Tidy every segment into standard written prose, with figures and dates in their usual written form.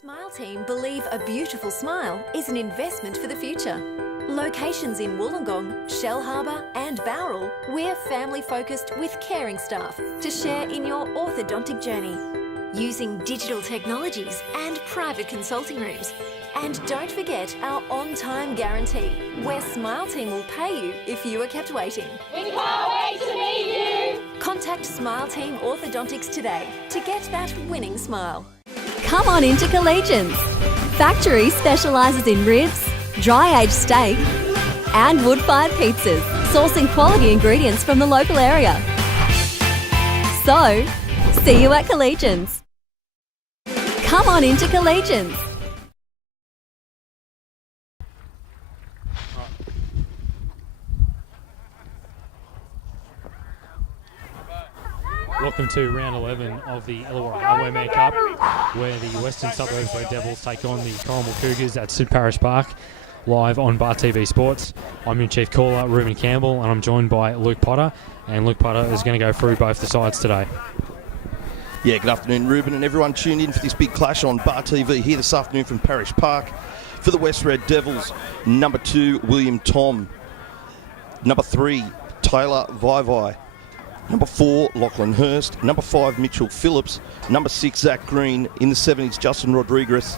Smile Team believe a beautiful smile is an investment for the future. Locations in Wollongong, Shell Harbour and Bowral, we're family-focused with caring staff to share in your orthodontic journey. Using digital technologies and private consulting rooms. And don't forget our on-time guarantee, where Smile Team will pay you if you are kept waiting. We can't wait to meet you! Contact Smile Team Orthodontics today to get that winning smile. Come on into Collegians. Factory specialises in ribs, dry-aged steak and wood-fired pizzas, sourcing quality ingredients from the local area. So, see you at Collegians. Come on into Collegians. Welcome to round 11 of the Illawarra Highwayman Cup, where the Western Suburbs Red Devils take on the Corrimal Cougars at Sid Parish Park, live on Bar TV Sports. I'm your chief caller, Reuben Campbell, and I'm joined by Luke Potter, and Luke Potter is going to go through both the sides today. Yeah, good afternoon, Reuben, and everyone tuned in for this big clash on Bar TV here this afternoon from Parish Park. For the West Red Devils, number 2, William Tom. Number 3, Taylor Vivai. Number 4, Lachlan Hurst. Number 5, Mitchell Phillips. Number 6, Zach Green. In the 70s, Justin Rodriguez.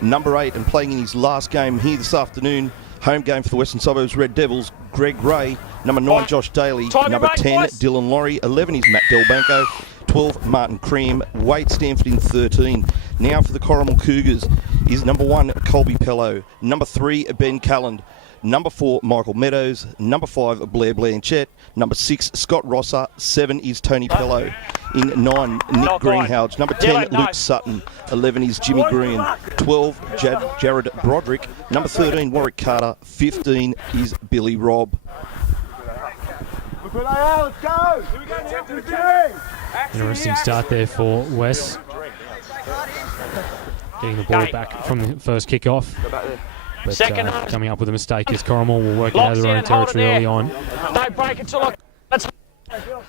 Number 8, and playing in his last game here this afternoon, home game for the Western Suburbs Red Devils, Greg Ray. Number 9, Josh Daly. Number 10, Dylan Laurie. 11 is Matt Delbanco. 12, Martin Cream. Wade Stanford in 13. Now for the Corrimal Cougars is number 1, Colby Pello. Number 3, Ben Calland. Number 4, Michael Meadows. Number 5, Blair Blanchett. Number 6, Scott Rosser. 7 is Tony Pello. In 9, Nick Greenhalgh. Number 10, Luke Sutton. 11 is Jimmy Green. 12, Jared Broderick. Number 13, Warwick Carter. 15 is Billy Robb. Let's go! Interesting start there for Wes. Getting the ball back from the first kick-off. But coming up with a mistake is Corrimal will work it out of their own territory early on. Don't break it till let's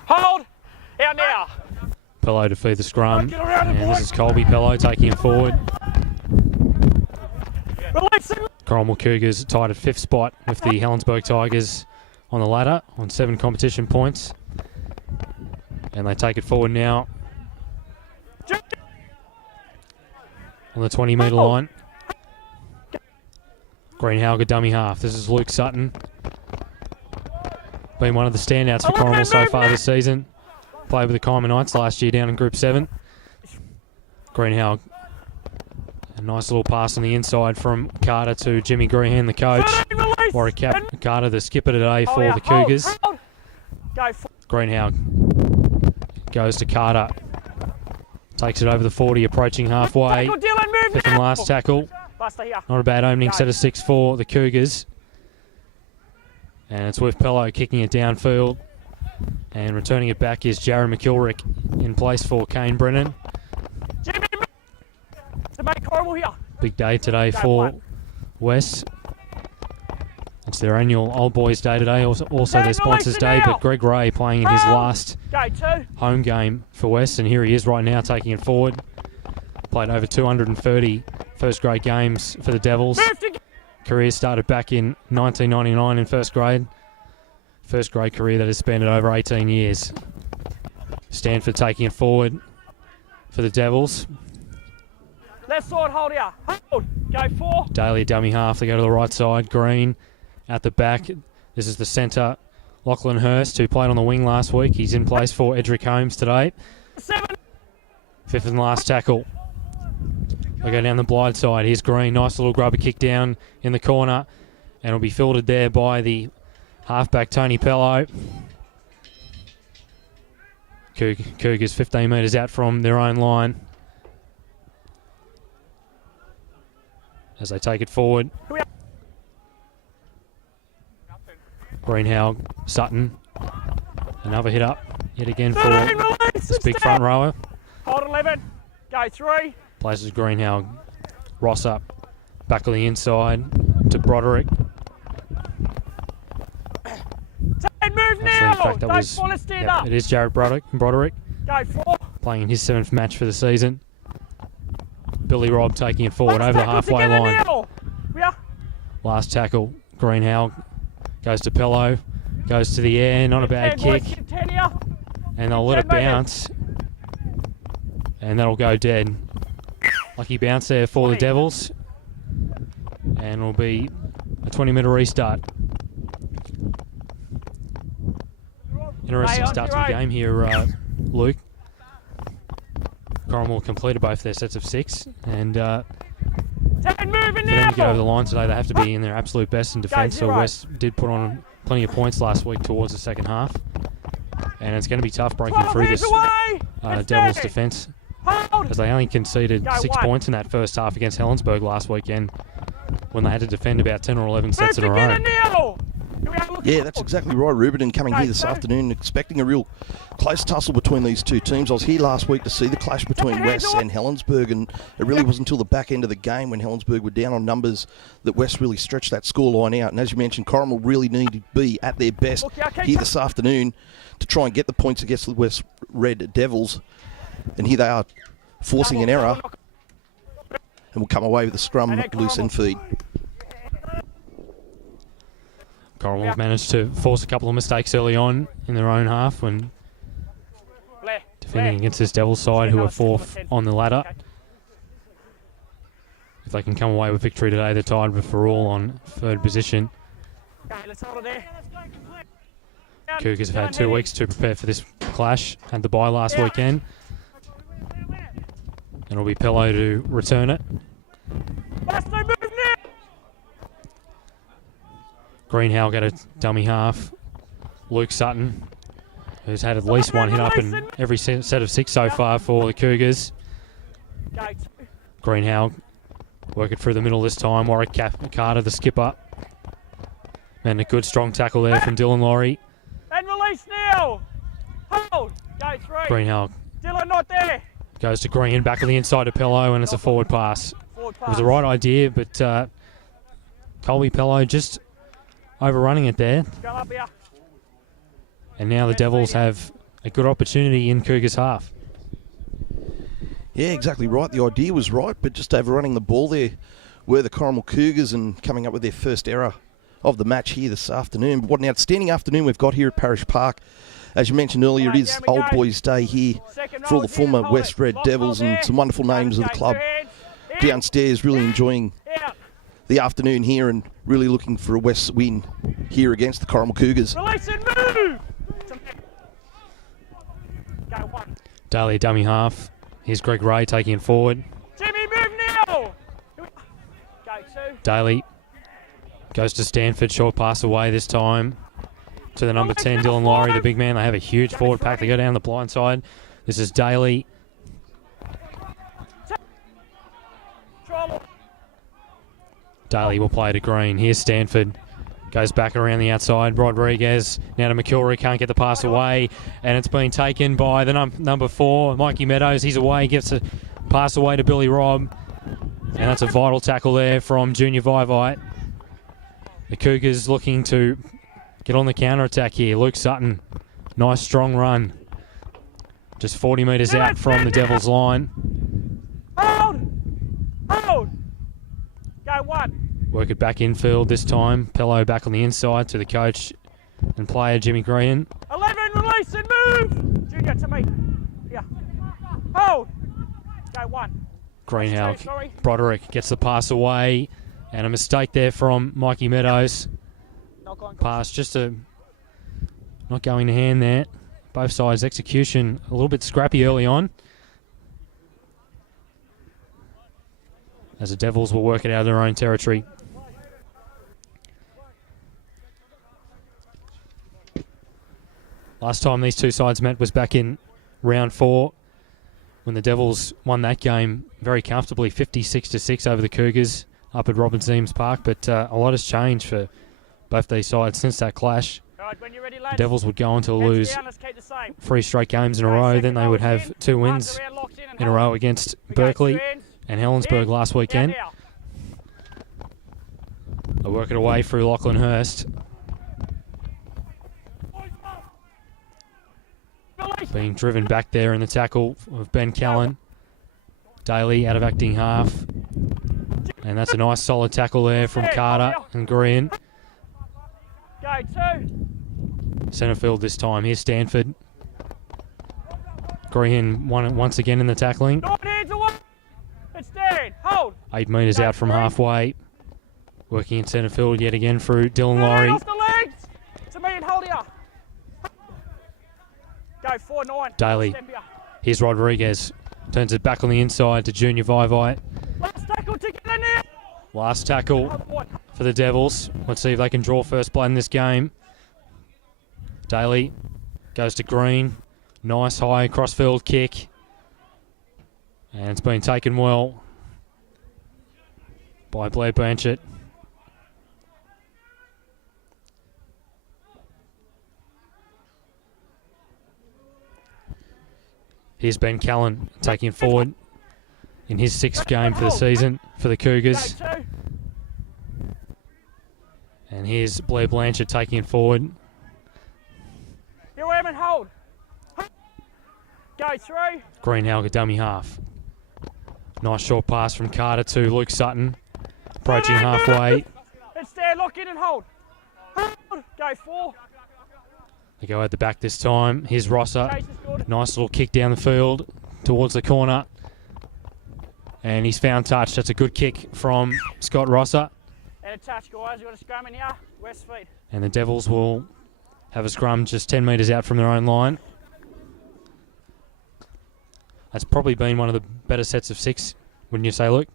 hold! Out now! Pello to feed the scrum. And this is Colby Pello taking it forward. Corrimal Cougars tied at 5th spot with the Helensburgh Tigers on the ladder on 7 competition points. And they take it forward now on the 20-metre line. Greenhalgh, a dummy half. This is Luke Sutton. Been one of the standouts for Corrimal so far this season. Played with the Kima Knights last year down in Group 7. Greenhalgh, a nice little pass on the inside from Carter to Jimmy Grehan, the coach. Warwick Carter, the skipper today for the Cougars. Greenhalgh goes to Carter. Takes it over the 40, approaching halfway. 5th and last tackle. Not a bad opening set of 6 for the Cougars. And it's with Pello kicking it downfield. And returning it back is Jared McIlrick in place for Kane Brennan. Big day today for West. It's their annual Old Boys Day today, also their Sponsors Day, but Greg Ray playing in his last home game for West, and here he is right now taking it forward. Played over 230 first grade games for the Devils. Career started back in 1999 in first grade. First grade career that has spanned over 18 years. Stanford taking it forward for the Devils. Left side, hold here. Hold. Go 4. Daly dummy half. They go to the right side. Green at the back. This is the centre, Lachlan Hurst, who played on the wing last week. He's in place for Edric Holmes today. 7. 5th and last tackle. They go down the blind side. Here's Green. Nice little grubber kick down in the corner. And it'll be filtered there by the halfback, Tony Pello. Cougars 15 metres out from their own line. As they take it forward. Greenhalgh, Sutton. Another hit up yet again for this big front rower. Hold 11. Go 3. Places Greenhalgh. Ross up. Back on the inside to Broderick. Move now! Don't fall a stand up. It is Jared Broderick. Go 4. Playing in his 7th match for the season. Billy Robb taking it forward over the halfway line. Last tackle, Greenhow goes to Pello, goes to the air, not a bad kick, and they'll let it bounce, and that'll go dead. Lucky bounce there for the Devils, and it'll be a 20-minute restart. Interesting start to the game here, Luke. Corrimal completed both their sets of 6, and for them to get over the line today, they have to be in their absolute best in defence. So West did put on plenty of points last week towards the second half, and it's going to be tough breaking through this Devils defence, as they only conceded 6 points in that first half against Helensburgh last weekend, when they had to defend about 10 or 11 sets in a row. Yeah, that's exactly right, Ruben. And coming here this afternoon, expecting a real close tussle between these two teams. I was here last week to see the clash between West and Helensburgh, and it really wasn't until the back end of the game, when Helensburgh were down on numbers, that West really stretched that scoreline out. And as you mentioned, Corrimal really need to be at their best here this afternoon to try and get the points against the West Red Devils. And here they are, forcing an error, and will come away with the scrum, loose end feed. Corrimal managed to force a couple of mistakes early on in their own half when defending against this Devils side, who are 4th on the ladder. If they can come away with victory today, they're tied with Ferrall on 3rd position. Cougars have had 2 weeks to prepare for this clash, had the bye last weekend. And it'll be Pello to return it. Greenhow got a dummy half. Luke Sutton, who's had at least one hit up in every set of 6 so far for the Cougars. Greenhow working through the middle this time. Warwick Carter, the skipper. And a good strong tackle there from Dylan Laurie. And release now. Hold. Go through. Greenhow Dylan not there. goes to Green, back on the inside to Pello, and it's a forward pass. It was the right idea, but Colby Pello just overrunning it there. And now the Devils have a good opportunity in Cougars' half. Yeah, exactly right. The idea was right, but just overrunning the ball there were the Corrimal Cougars, and coming up with their first error of the match here this afternoon. But what an outstanding afternoon we've got here at Parish Park. As you mentioned earlier, it is Old Boys Day here for all the former West Red Devils, and some wonderful names of the club downstairs, really enjoying the afternoon here and really looking for a West win here against the Corrimal Cougars. Release and move. Daly dummy half. Here's Greg Ray taking it forward. Jimmy, move now. Go two. Daly goes to Stanford, short pass away this time to the number 10, Dylan Laurie, the big man. They have a huge forward pack. They go down the blind side. This is Daly. Daly will play to Green. Here's Stanford. Goes back around the outside. Rodriguez now to McIlroy. Can't get the pass away. And it's been taken by the number 4, Mikey Meadows. He's away. Gets a pass away to Billy Robb. And that's a vital tackle there from Junior Vivite. The Cougars looking to get on the counter-attack here. Luke Sutton. Nice strong run. Just 40 metres out from the Devils line. Hold. Hold. Go one. Work it back infield this time. Pello back on the inside to the coach and player Jimmy Green. 11, release and move. Junior to me. Yeah. Hold. Go one. Greenhow. Broderick gets the pass away, and a mistake there from Mikey Meadows. Pass just not going to hand there. Both sides execution a little bit scrappy early on, as the Devils will work it out of their own territory. Last time these two sides met was back in round 4, when the Devils won that game very comfortably, 56-6 over the Cougars up at Robert Zeems Park. But a lot has changed for both these sides since that clash. Right, when you're ready, The Devils would go on to lose down, let's keep the same. 3 straight games in a row. Then they would have 2 wins in a row against Berkeley and Helensburgh last weekend. They work it away through Lachlan Hurst. Being driven back there in the tackle of Ben Callan. Daly out of acting half. And that's a nice solid tackle there from Carter and Green. Go 2. Centre field this time. Here's Stanford. Green once again in the tackling. Not hands away. It's dead. Hold. 8 metres out from halfway. Working in centre field yet again through Dylan Laurie. Off the legs. To me and hold here. Go 4-9. Daly. Here's Rodriguez. Turns it back on the inside to Junior Vivite. Last tackle together now. Last tackle for the Devils. Let's see if they can draw first blood in this game. Daly goes to Green. Nice high crossfield kick. And it's been taken well by Blair Blanchett. Here's Ben Callan taking it forward in his 6th game for the season for the Cougars. And here's Blair Blanchard taking it forward. Here, Eamon, hold. Go 3. Greenhalgh, dummy half. Nice short pass from Carter to Luke Sutton. Approaching halfway. It's there, lock in and hold. Go 4. They go at the back this time. Here's Rosser. Nice little kick down the field towards the corner. And he's found touch. That's a good kick from Scott Rosser. And a touch, guys. You've got a scrum in here. West feet. And the Devils will have a scrum just 10 metres out from their own line. That's probably been one of the better sets of 6, wouldn't you say, Luke?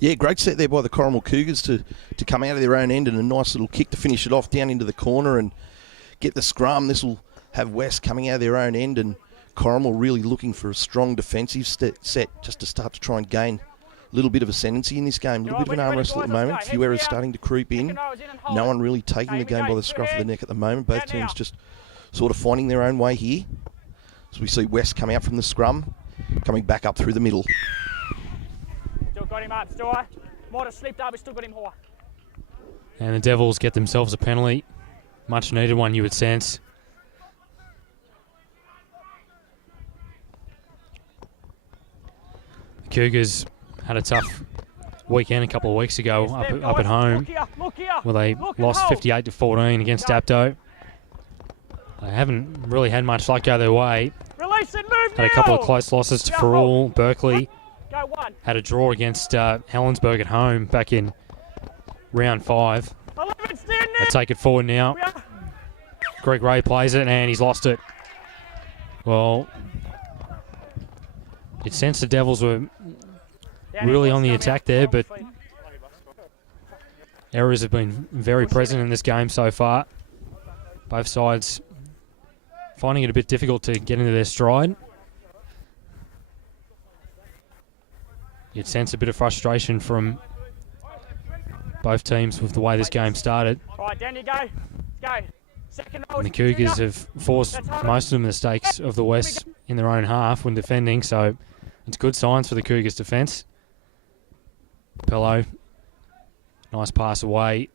Yeah, great set there by the Corrimal Cougars to come out of their own end and a nice little kick to finish it off down into the corner and get the scrum. This will have West coming out of their own end and Corrimal really looking for a strong defensive set just to start to try and gain a little bit of ascendancy in this game. A little bit of an arm wrestle at the moment. A few errors starting to creep in. No one really taking the game by the scruff of the neck at the moment. Both teams just sort of finding their own way here. So we see West come out from the scrum, coming back up through the middle. Still got him up, Story. Might have slipped up, but still got him high. And the Devils get themselves a penalty. Much needed one, you would sense. The Cougars had a tough weekend a couple of weeks ago up at home, where they lost 58-14 against Dapto. They haven't really had much luck go their way. Release and move Had a couple of close losses to Farrell, Berkeley. Go 1. Had a draw against Helensburgh at home back in round 5. 11 stand They take it forward now. Greg Ray plays it and he's lost it. Well, it sensed the Devils were really on the attack there, but errors have been very present in this game so far. Both sides finding it a bit difficult to get into their stride. You'd sense a bit of frustration from both teams with the way this game started. Right, down you go. Go. Second And the Cougars have forced most of the mistakes of the West in their own half when defending, so it's good signs for the Cougars' defence. Pello, nice pass away.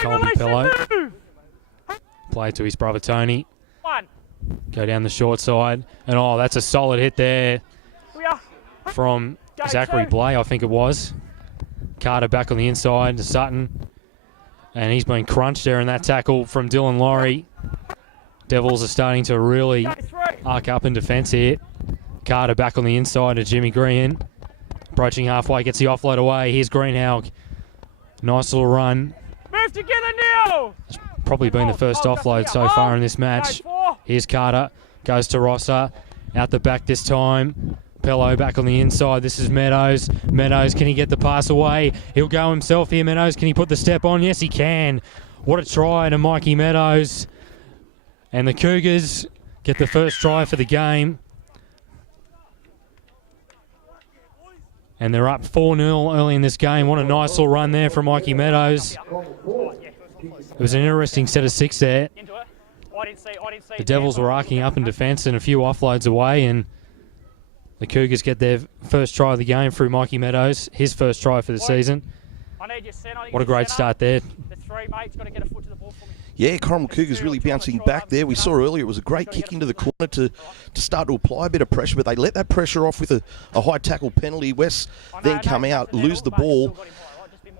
Colby Pello, play to his brother Tony. 1. Go down the short side, and oh, that's a solid hit there from Zachary Blay, I think it was. Carter back on the inside to Sutton, and he's been crunched there in that tackle from Dylan Laurie. Devils are starting to really arc up in defence here. Carter back on the inside to Jimmy Green. Approaching halfway, gets the offload away. Here's Greenhalgh. Nice little run. Move together now. It's probably been the first offload so far in this match. Here's Carter. Goes to Rosser. Out the back this time. Pello back on the inside. This is Meadows. Meadows, can he get the pass away? He'll go himself here, Meadows. Can he put the step on? Yes, he can. What a try to Mikey Meadows. And the Cougars get the first try for the game. And they're up 4-0 early in this game. What a nice little run there from Mikey Meadows. It was an interesting set of 6 there. The Devils were arcing up in defence and a few offloads away, and the Cougars get their first try of the game through Mikey Meadows, his first try for the season. What a great start there. Yeah, Corrimal Cougars really bouncing back there. We saw earlier it was a great kick into the corner to start to apply a bit of pressure, but they let that pressure off with a high tackle penalty. West then come out, lose the ball.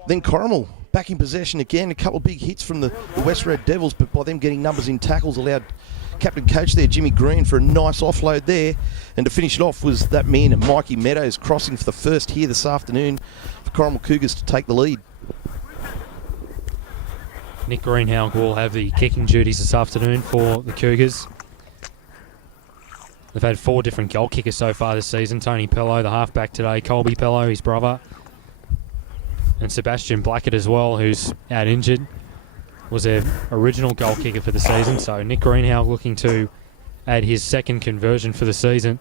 Then Corrimal back in possession again. A couple of big hits from the West Red Devils, but by them getting numbers in tackles allowed captain coach there, Jimmy Green, for a nice offload there. And to finish it off was that man, Mikey Meadows, crossing for the first here this afternoon for Corrimal Cougars to take the lead. Nick Greenhalgh will have the kicking duties this afternoon for the Cougars. They've had 4 different goal kickers so far this season. Tony Pello, the halfback today, Colby Pello, his brother, and Sebastian Blackett as well, who's out injured, was their original goal kicker for the season. So Nick Greenhalgh looking to add his second conversion for the season.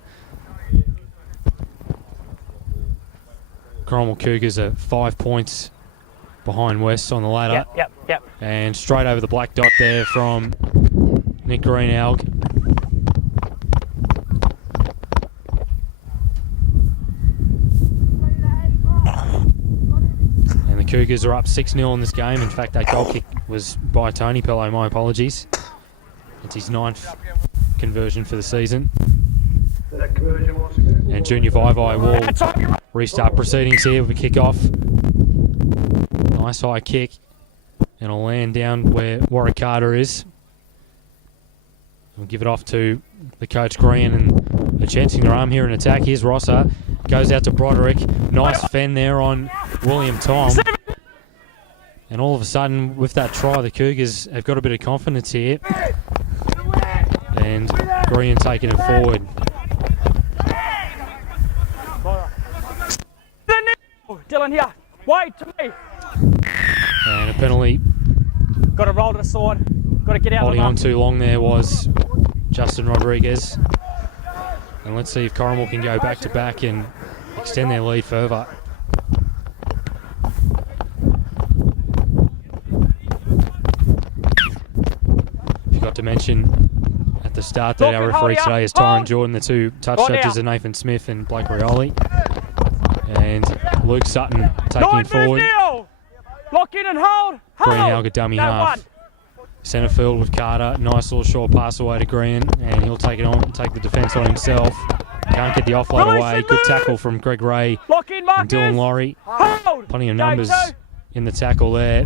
Corrimal Cougars are 5 points behind West on the ladder. Yep. And straight over the black dot there from Nick Greenhalgh. And the Cougars are up 6-0 in this game. In fact, that goal kick was by Tony Pello, my apologies. It's his 9th conversion for the season. And Junior Vaivai will restart proceedings here with a kick-off. Nice high kick. And it'll land down where Warwick Carter is. We'll give it off to the coach Green, and they're chancing their arm here in attack. Here's Rosser. Goes out to Broderick. Nice fend there on William Tom. And all of a sudden, with that try, the Cougars have got a bit of confidence here. And Green taking it forward. Dylan here. Wait to me. And a penalty. Got to roll to the sword. Got to get out. Holding on too long there was Justin Rodriguez. And let's see if Corrimal can go back to back and extend their lead further. Forgot to mention at the start that our referee today is Tyron Jordan. The 2 touch judges are Nathan Smith and Blake Rioli. And Luke Sutton taking it forward. Lock in and hold. Greenhalgh, a dummy half. Centre field with Carter. Nice little short pass away to Green, and he'll take it on, take the defence on himself. Can't get the offload away. Good tackle from Greg Ray and Dylan Laurie. Plenty of numbers in the tackle there.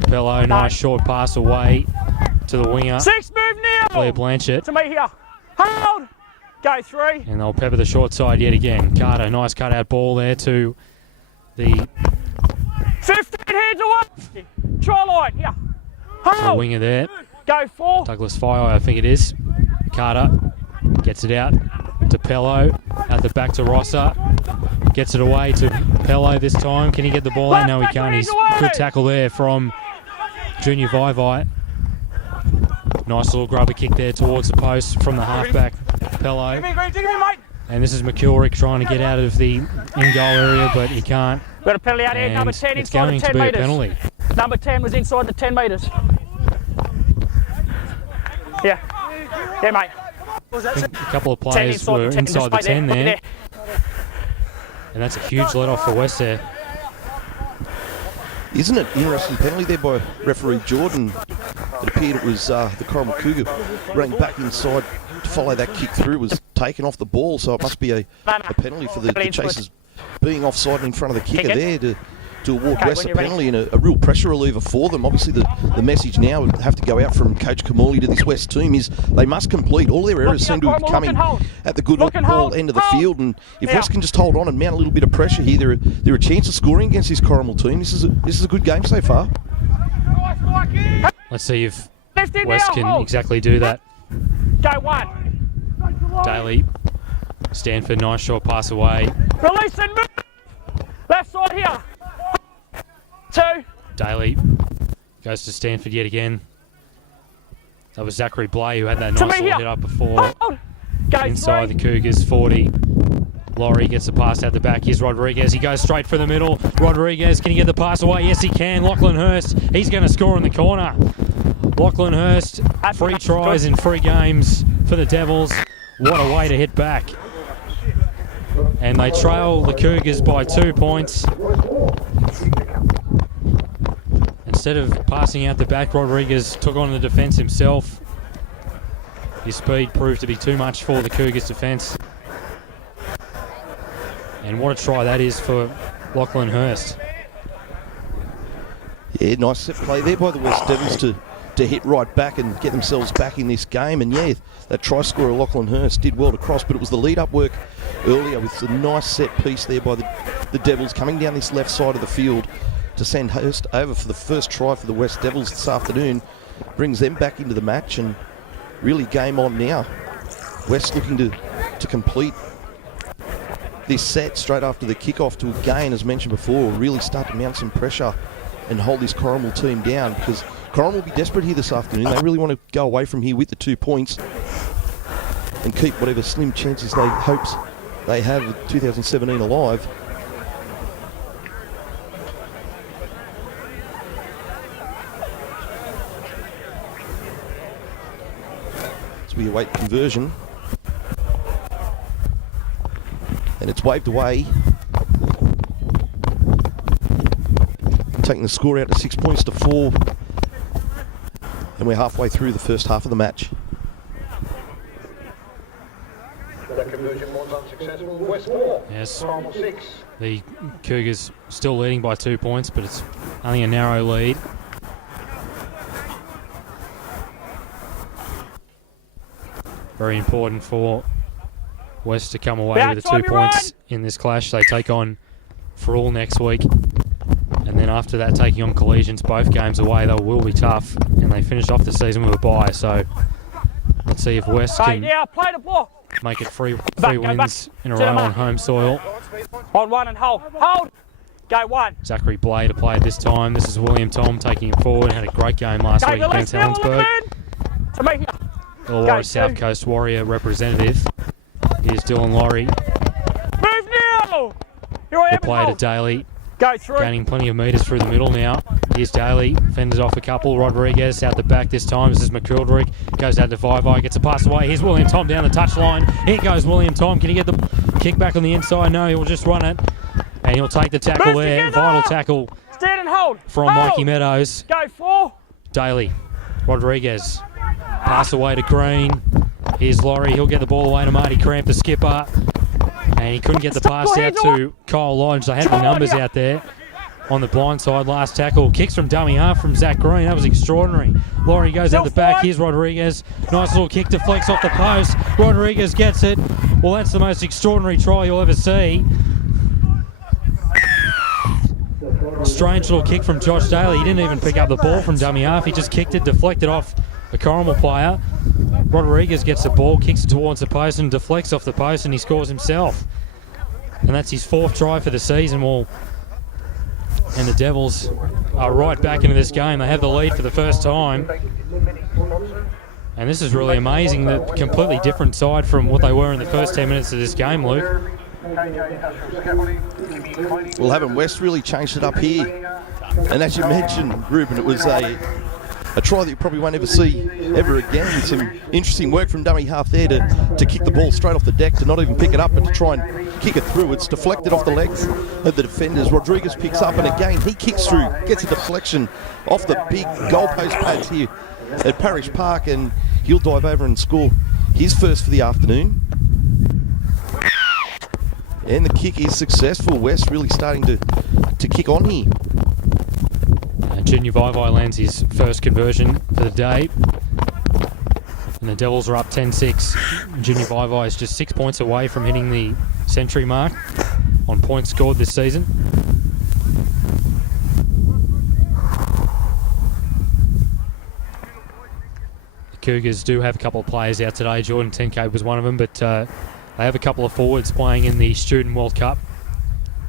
Pello, nice short pass away to the winger. 6 move now. Blair Blanchett. To me here. Hold. Go 3. And they'll pepper the short side yet again. Carter, nice cutout ball there to the 15 heads away. Try line, yeah. the winger there. Go 4. Douglas Fire, I think it is. Carter gets it out to Pello. At the back to Rosser. Gets it away to Pello this time. Can he get the ball out? No, he can't. He's good tackle there from Junior Vaivai. Nice little grubber kick there towards the post from the halfback, Pello. And this is McKilrick trying to get out of the in-goal area, but he can't. Got a penalty out here, number 10 inside the 10 metres. Penalty. Number 10 was inside the 10 metres. Yeah, mate. A couple of players were inside the 10 there. And that's a huge let-off for West there. Isn't it interesting penalty there by referee Jordan? It appeared it was the Corrimal Cougar running back inside to follow that kick through, was taken off the ball, so it must be a penalty for the Chasers being offside in front of the kicker there to award West a penalty, and a real pressure reliever for them. Obviously the message now would have to go out from Coach Kamali to this West team is they must complete. All their errors seem to be coming at the good ball end of the field, and if West can just hold on and mount a little bit of pressure here, they're a chance of scoring against this Corrimal team. This is a good game so far. Let's see if West can exactly do that. Go 1. Daly, Stanford, nice short pass away. Release and move. Left side here. 2. Daly goes to Stanford yet that was Zachary Blay who had that nice little hit up before. Inside 3. The Cougars, 40. Laurie gets the pass out the back. Here's Rodriguez. He goes straight for the middle. Rodriguez, can he get the pass away? Yes, he can. Lachlan Hurst, he's going to score in the corner. Lachlan Hurst, 3 tries in 3 games for the Devils. What a way to hit back. And they trail the Cougars by 2 points. And instead of passing out the back, Rodriguez took on the defence himself. His speed proved to be too much for the Cougars defence. And what a try that is for Lachlan Hurst. Yeah, nice set play there by the West Devils to hit right back and get themselves back in this game. And yeah, that try scorer Lachlan Hurst did well to cross, but it was the lead-up work earlier with a nice set piece there by the Devils coming down this left side of the field to send Hurst over for the first try for the West Devils this afternoon. Brings them back into the match and really game on now. West looking to complete this set straight after the kickoff to again, as mentioned before, really start to mount some pressure and hold this Corrimal team down, because Corrimal will be desperate here this afternoon. They really want to go away from here with the 2 points and keep whatever slim chances hopes they have with 2017 alive. As we await conversion. And it's waved away. Taking the score out to 6 points to 4. And we're halfway through the first half of the match. That conversion was unsuccessful. West 4. Yes. Corrimal 6. The Cougars still leading by 2 points, but it's only a narrow lead. Very important for West to come away with the 2 points in this clash. They take on Frill next week. And then after that, taking on Collegians, both games away, they will be tough. And they finished off the season with a bye. So let's see if West can make it three wins in a row on home soil. On one and hold. Hold. Go one. Zachary Blade to play this time. This is William Tom taking it forward. Had a great game last week against Helensburgh. Illawarra South Coast Warrior representative. Here's Dylan Laurie. Move now. The play to Daly. Go through. Gaining plenty of metres through the middle now. Here's Daly, fenders off a couple. Rodriguez out the back this time. This is McKildrick. Goes out to Vivai, gets a pass away. Here's William Tom down the touchline. Here goes William Tom. Can he get the kick back on the inside? No, he'll just run it. And he'll take the tackle there. Vital tackle Stand and hold. from Mikey Meadows. Go 4. Daly. Rodriguez. Pass away to Green. Here's Laurie. He'll get the ball away to Marty Cramp, the skipper. And he couldn't get the pass out to Kyle Lodge. They had the numbers out there on the blind side. Last tackle. Kicks from dummy half from Zach Green. That was extraordinary. Laurie goes out the back. Here's Rodriguez. Nice little kick, deflects off the post. Rodriguez gets it. Well, that's the most extraordinary try you'll ever see. Strange little kick from Josh Daly. He didn't even pick up the ball from dummy half. He just kicked it, deflected off a Corrimal player. Rodriguez gets the ball, kicks it towards the post and deflects off the post, and he scores himself. And that's his 4th try for the season. Well, and the Devils are right back into this game. They have the lead for the first time. And this is really amazing. The completely different side from what they were in the first 10 minutes of this game, Luke. Well, haven't West really changed it up here? And as you mentioned, Ruben, it was a try that you probably won't ever see ever again. With some interesting work from dummy half there to kick the ball straight off the deck, to not even pick it up, but to try and kick it through. It's deflected off the legs of the defenders. Rodriguez picks up, and again he kicks through, gets a deflection off the big goalpost pads here at Parish Park, and he'll dive over and score his first for the afternoon. And the kick is successful. West really starting to kick on here. Junior Vivai lands his first conversion for the day. And the Devils are up 10-6. Junior Vivai is just 6 points away from hitting the century mark on points scored this season. The Cougars do have a couple of players out today. Jordan Tencape was one of them, but they have a couple of forwards playing in the Student World Cup.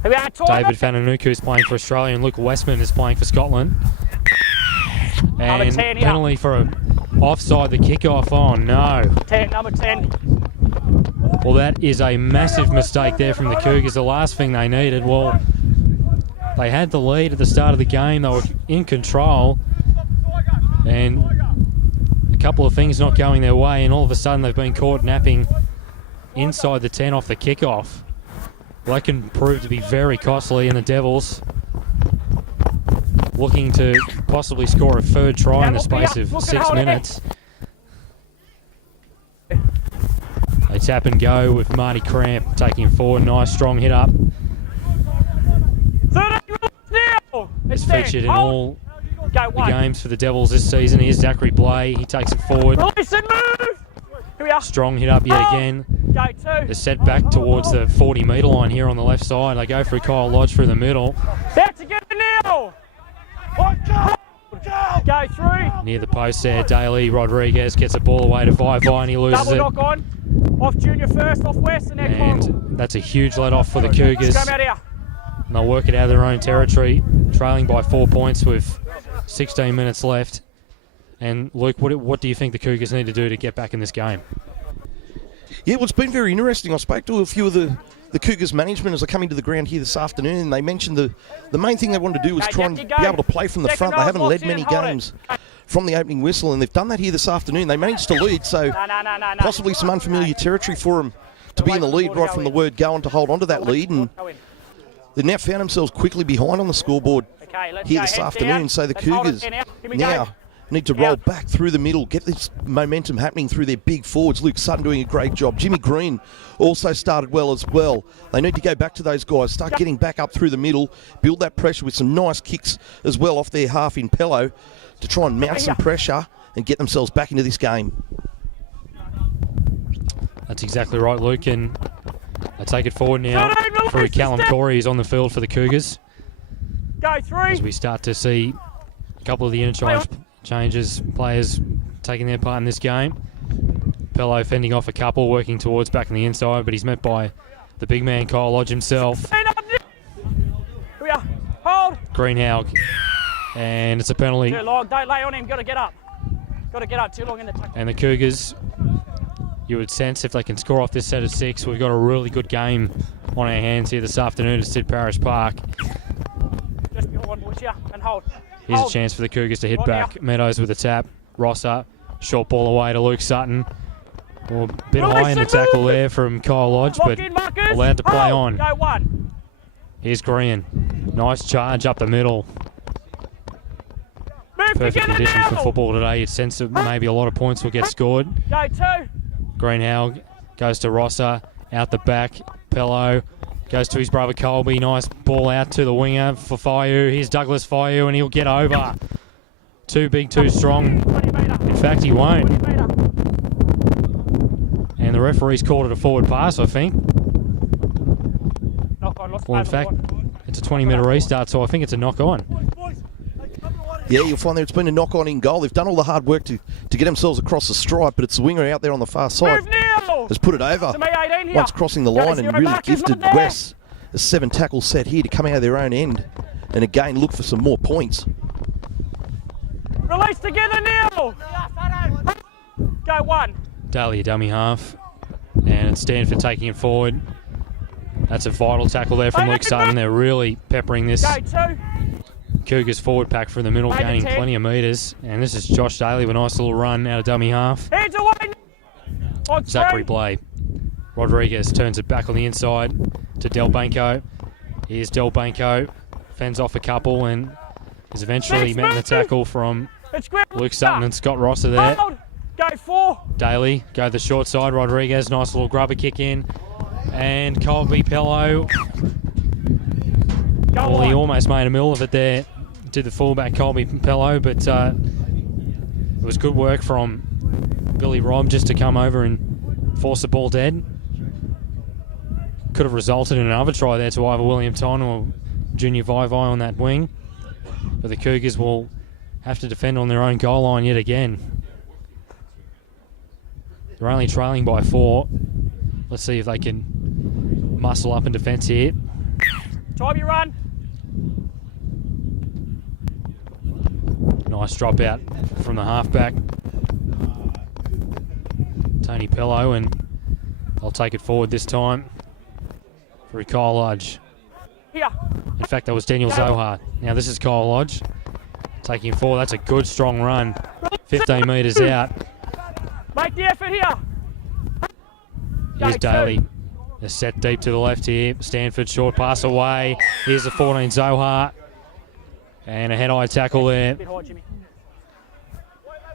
David Fananuku is playing for Australia, and Luke Westman is playing for Scotland. And penalty for an offside the kickoff. Oh no. Number 10. Well, that is a massive mistake there from the Cougars. The last thing they needed. Well, they had the lead at the start of the game. They were in control. And a couple of things not going their way, and all of a sudden they've been caught napping inside the 10 off the kickoff. Well, that can prove to be very costly, and the Devils looking to possibly score a third try in the space of 6 minutes. They tap and go with Marty Cramp taking him forward. Nice strong hit up. It's featured in all the games for the Devils this season. Here's Zachary Blay. He takes it forward. Strong hit up yet again. They're set back towards the 40-metre line here on the left side. They go through Kyle Lodge through the middle. Go through. Near the post there, Daly Rodriguez gets a ball away to Vai and he loses Double it. knock on. Off Junior first, off West, and And that's a huge let off for the Cougars. Come out here. And they'll work it out of their own territory, trailing by 4 points with 16 minutes left. And Luke, what do you think the Cougars need to do to get back in this game? Yeah, well, it's been very interesting. I spoke to a few of the Cougars management as they're coming to the ground here this afternoon, and they mentioned the main thing they wanted to do was try and be able to play from the front. They haven't led many games from the opening whistle, and they've done that here this afternoon. They managed to lead, so possibly some unfamiliar territory for them to be in the lead right from the word go and to hold on to that lead. And they've now found themselves quickly behind on the scoreboard here this afternoon, so the Cougars now need to roll back through the middle, get this momentum happening through their big forwards. Luke Sutton doing a great job. Jimmy Green also started well as well. They need to go back to those guys, start getting back up through the middle, build that pressure with some nice kicks as well off their half in Pello to try and mount some pressure and get themselves back into this game. That's exactly right, Luke, and they take it forward now through Callum Corey, who's on the field for the Cougars. Go through. As we start to see a couple of the interchange changes, players taking their part in this game. Pello fending off a couple, working towards back on the inside, but he's met by the big man Kyle Lodge himself. Hold. Greenhow, and it's a penalty. Too long, don't lay on him, got to get up. Got to get up, too long in the tackle. And the Cougars, you would sense if they can score off this set of 6, we've got a really good game on our hands here this afternoon at Sid Parish Park. Just behind, would you? And hold. Here's a chance for the Cougars to hit back. Meadows with a tap. Rosser, short ball away to Luke Sutton. Well, a bit high in the tackle there from Kyle Lodge, but allowed to play on. Go one. Here's Green. Nice charge up the middle. Perfect conditions for football today. You'd sense that maybe a lot of points will get scored. Go two. Greenhow goes to Rosser. Out the back. Pello goes to his brother Colby. Nice ball out to the winger for Fayu. Here's Douglas Fayu, and he'll get over. Too big, too strong. In fact, he won't. And the referee's called it a forward pass, I think. Well, in fact, it's a 20-metre restart, so I think it's a knock-on. Yeah, you'll find that it's been a knock-on in goal. They've done all the hard work to get themselves across the stripe, but it's the winger out there on the far side has put it over once crossing the line and really gifted West a 7 tackle set here to come out of their own end and again look for some more points. Release together, Neil. Go one. Daly, a dummy half. And it's Stanford taking it forward. That's a vital tackle there from Luke Sutton. They're really peppering this Cougars forward pack from the middle, gaining plenty of metres. And this is Josh Daly with a nice little run out of dummy half. Hands away. Zachary Blay. Rodriguez turns it back on the inside to Delbanco. Here's Delbanco. Fends off a couple and is eventually met in the tackle from Luke Sutton and Scott Rosser there. Go four. Daly, go the short side. Rodriguez, nice little grubber kick in. And Colby Pello. Well, he almost made a mill of it there. Did the fullback Colby Pello, but it was good work from Billy Robb just to come over and force the ball dead. Could have resulted in another try there to either William Ton or Junior Vai on that wing. But the Cougars will have to defend on their own goal line yet again. They're only trailing by 4. Let's see if they can muscle up in defence here. Time you run. Nice drop out from the halfback, Tony Pello, and they'll take it forward this time for Kyle Lodge. Here. In fact, that was Daniel Zohar. Now this is Kyle Lodge taking it forward. That's a good strong run. 15 metres out. Make the effort here. Here's Daly. A set deep to the left here. Stanford short pass away. Here's the 14 Zohar. And a head-eye tackle there Bit high, Jimmy.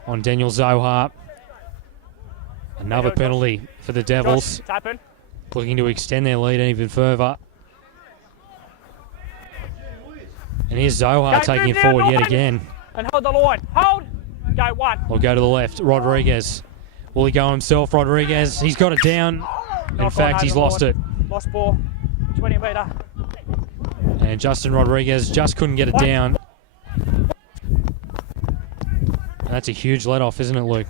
on Daniel Zohar. Another penalty for the Devils, Josh, it's open. looking to extend their lead even further. And here's Zohar Go, taking move it forward down, yet line. again. And hold the line. Hold. Go 1. We'll go to the left. Rodriguez. Will he go himself? Rodriguez. He's got it down. In fact, he's lost it. Lost ball. 20 metre. And Justin Rodriguez just couldn't get it down. And that's a huge let-off, isn't it, Luke?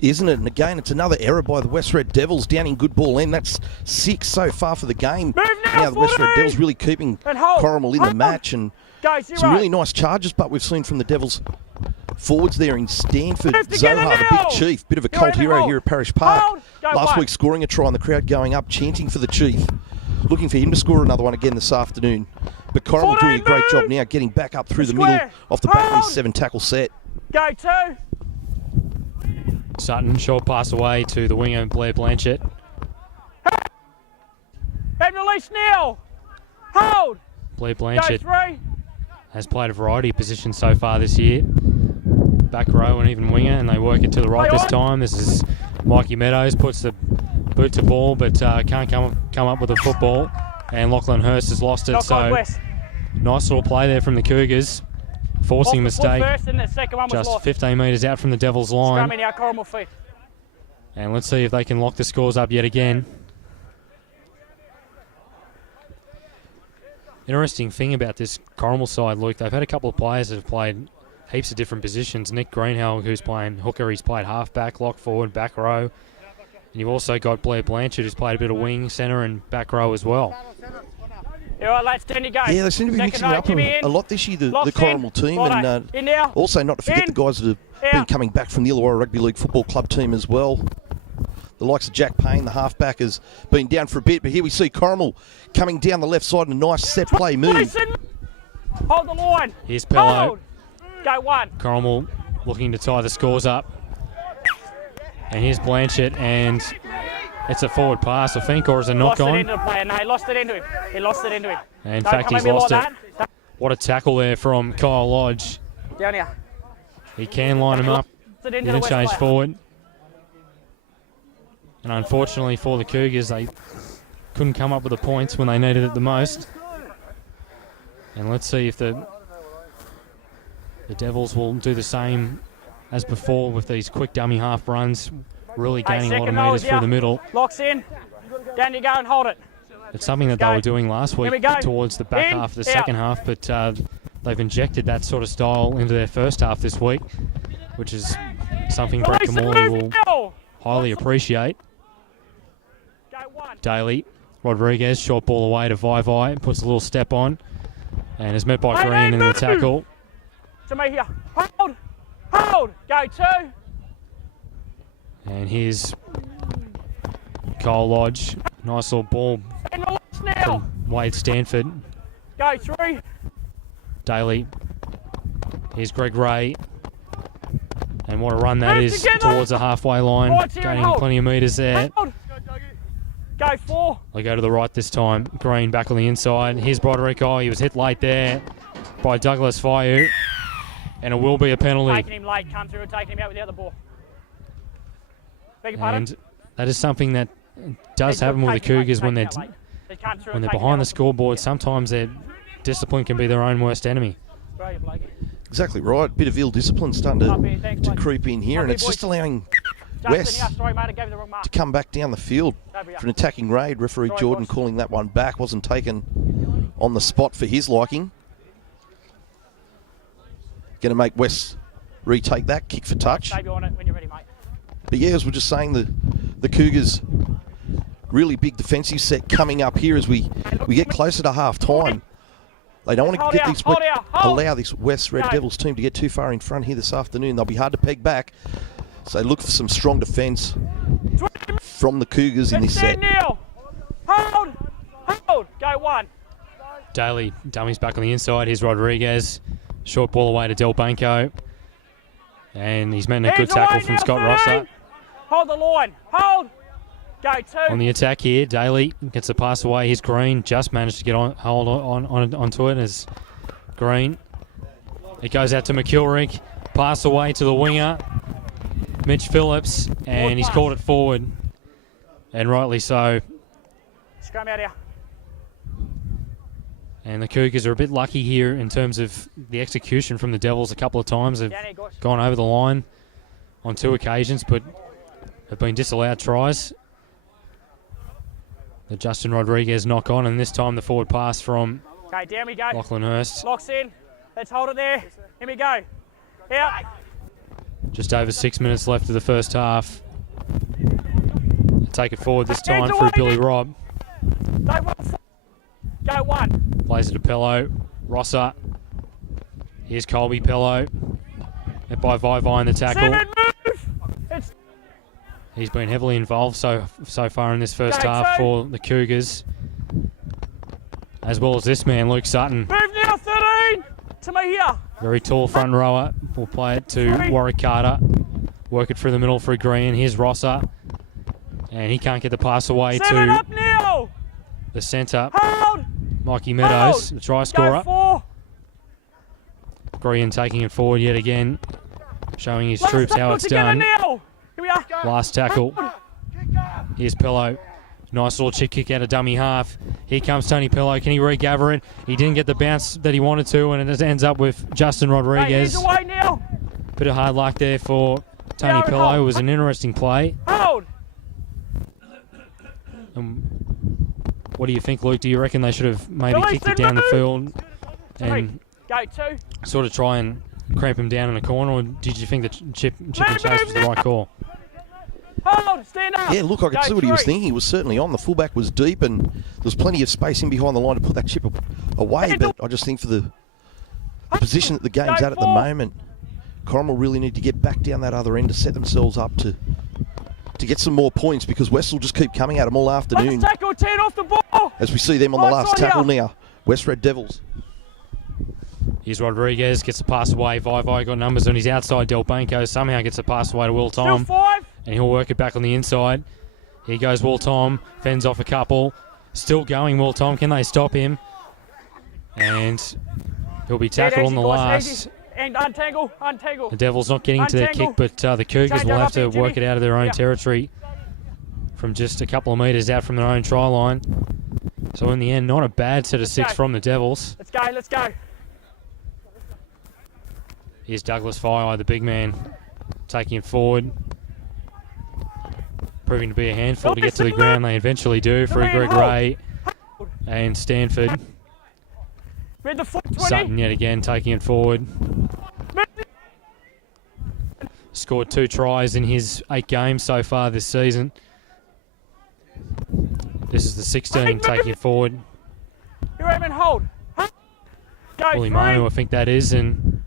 Isn't it? And again, it's another error by the West Red Devils down in good ball end. That's 6 so far for the game. Move now, the West Red 14. Devils really keeping And hold. Corrimal in the match. And Go 0. some really nice charges, but we've seen from the Devils forwards there in Stanford. Move together Zohar, the now. big chief, bit of a You're cult in the hero hole. here at Parish Park. Hold. Go Last 1. week scoring a try and the crowd going up, chanting for the chief. Looking for him to score another one again this afternoon. But Corrimal doing a great job now, getting back up through the middle Square. off the back of his Hold. 7-tackle set. Go 2. Sutton, short pass away to the winger, Blair Blanchett. And release now. Hold. Blair Go Blanchett 3. has played a variety of positions so far this year. Back row and even winger, and they work it to the right Play this on. time. This is Mikey Meadows, puts the boot to ball, but can't come up with a football. And Lachlan Hurst has lost it, Knock on so West. nice little play there from the Cougars. Forcing a Off the foot mistake first and the second one was just lost. 15 metres out from the Devils' line. Scrumming out Corrimal feet. And let's see if they can lock the scores up yet again. Interesting thing about this Corrimal side, Luke, they've had a couple of players that have played heaps of different positions. Nick Greenhill, who's playing hooker, he's played half-back, lock forward, back row. And you've also got Blair Blanchard, who's played a bit of wing, centre and back row as well. All right, lads, turn you go. Yeah, they seem to be Second mixing it row, up Jimmy in. a lot this year, the Locks Corrimal in. team. Righto. And In now. also not to forget In. the guys that have been Out. coming back from the Illawarra Rugby League Football Club team as well. The likes of Jack Payne, the halfback, has been down for a bit, but here we see Corrimal coming down the left side in a nice set play move. Listen. Hold the line. Here's Pello. Hold. Go 1. Corrimal looking to tie the scores up. And here's Blanchett, and it's a forward pass, I think, or is it knock Lost it on? into the player. No, he lost it into him. He lost it into him. And in Don't fact, come he's at me lost like it. that. What a tackle there from Kyle Lodge. Down here. He can line him up. Lost it into the West Interchange player. forward. And unfortunately for the Cougars, they couldn't come up with the points when they needed it the most. And let's see if the Devils will do the same as before with these quick dummy half runs, really gaining a lot of second row metres is through out. the middle. Locks in. Down you go and hold it. It's something that they Go. were doing last Here week we go. towards the back In, half of the out. second half, but they've injected that sort of style into their first half this week, which is something Brett Release and Kamali move will now. highly appreciate. Go 1. Daly, Rodriguez, short ball away to Vai, puts a little step on, and is met by Hey, Green in the move. tackle. To me here. Hold. Hold. Go 2. And here's Kyle Lodge, nice little ball And release now. from Wade Stanford. Go 3. Daly, here's Greg Ray, and what a run that Move is together. towards the halfway line, Right here and gaining hold. plenty of metres there. Hold. Go 4. They go to the right this time. Green back on the inside. Here's Broderick. Oh, he was hit late there by Douglas Fayou. And it will be a penalty. Taking him late, come through and taking him out without the ball. Beg your pardon? And that is something that does happen with the Cougars when they're behind the scoreboard. Sometimes their discipline can be their own worst enemy. Exactly right. Bit of ill discipline starting Up here, thanks, to mate. creep in here, Up and here, it's boys. just allowing Justin, West yeah, sorry, mate, I gave you the wrong mark. to come back down the field Over here. for an attacking raid. Referee Sorry, Jordan boss. calling that one back. Wasn't taken on the spot for his liking. Going to make West retake that kick for touch. Save you on it when you're ready, mate. But yeah, as we're just saying, the Cougars really big defensive set coming up here as we get closer to half time. They don't want to Hold get out, this hold out, hold. allow this West Red Go. Devils team to get too far in front here this afternoon. They'll be hard to peg back. So look for some strong defence from the Cougars in this set. Now. Hold. Hold. Go 1. Daly, dummies back on the inside. Here's Rodriguez. Short ball away to Del Banco. And he's met a good Hands tackle away from now, Scott three. Rosser. Hold the line. Hold. Go 2. On the attack here, Daly gets the pass away. Here's Green, just managed to get onto it as Green. It goes out to McKilrick. Pass away to the winger, Mitch Phillips, and he's caught it forward. And rightly so. Scrum out here. And the Cougars are a bit lucky here in terms of the execution from the Devils. A couple of times they've gone over the line on 2 occasions, but have been disallowed tries. The Justin Rodriguez knock on, and this time the forward pass from Down we go. Lachlan Hurst. Locks in. Let's hold it there. Here we go. Out. Just over 6 minutes left of the first half. Take it forward this time through Billy Robb. Go 1. Plays it to Pello. Rosser. Here's Colby Pello. Met by Vivai in the tackle. He's been heavily involved so far in this first half for the Cougars. As well as this man, Luke Sutton. Move now, 13. To me here. Very tall front rower. Will play it to Warwick Carter. Work it through the middle for Green. Here's Rosser. And he can't get the pass away to the centre. Mikey Meadows, the try scorer. Green taking it forward yet again. Showing his troops how it's done. Last tackle. Here's Pello. Nice little chip kick out of dummy half. Here comes Tony Pello. Can he regather it? He didn't get the bounce that he wanted to, and it just ends up with Justin Rodriguez. Bit of hard luck there for Tony Pello. It was an interesting play. What do you think, Luke? Do you reckon they should have maybe kicked it down the field and sort of try and cramp him down in a corner, or did you think that chip and chase was the right call? Yeah, look, I could see what he was thinking. He was certainly on. The fullback was deep, and there was plenty of space in behind the line to put that chip away. But I just think for the position that the game's at the moment, Corrimal really need to get back down that other end to set themselves up to get some more points, because West will just keep coming at them all afternoon. As we see them on the last tackle now, West Red Devils. Here's Rodriguez, gets the pass away. Vivai got numbers on his outside. Delbanco somehow gets the pass away to Will Tom. And he'll work it back on the inside. Here goes Will Tom, fends off a couple. Still going, Will Tom. Can they stop him? And he'll be tackled on the last. And untangle. The Devils not getting to their kick, but the Cougars will have to work it out of their own territory from just a couple of metres out from their own try line. So in the end, not a bad set of 6 from the Devils. Let's go. Here's Douglas Vivai, the big man, taking it forward. Proving to be a handful to get to the ground. They eventually do for Greg Ray and Stanford. Sutton yet again taking it forward. Scored 2 tries in his 8 games so far this season. This is the 16 taking it forward. Willie Manu, I think that is, and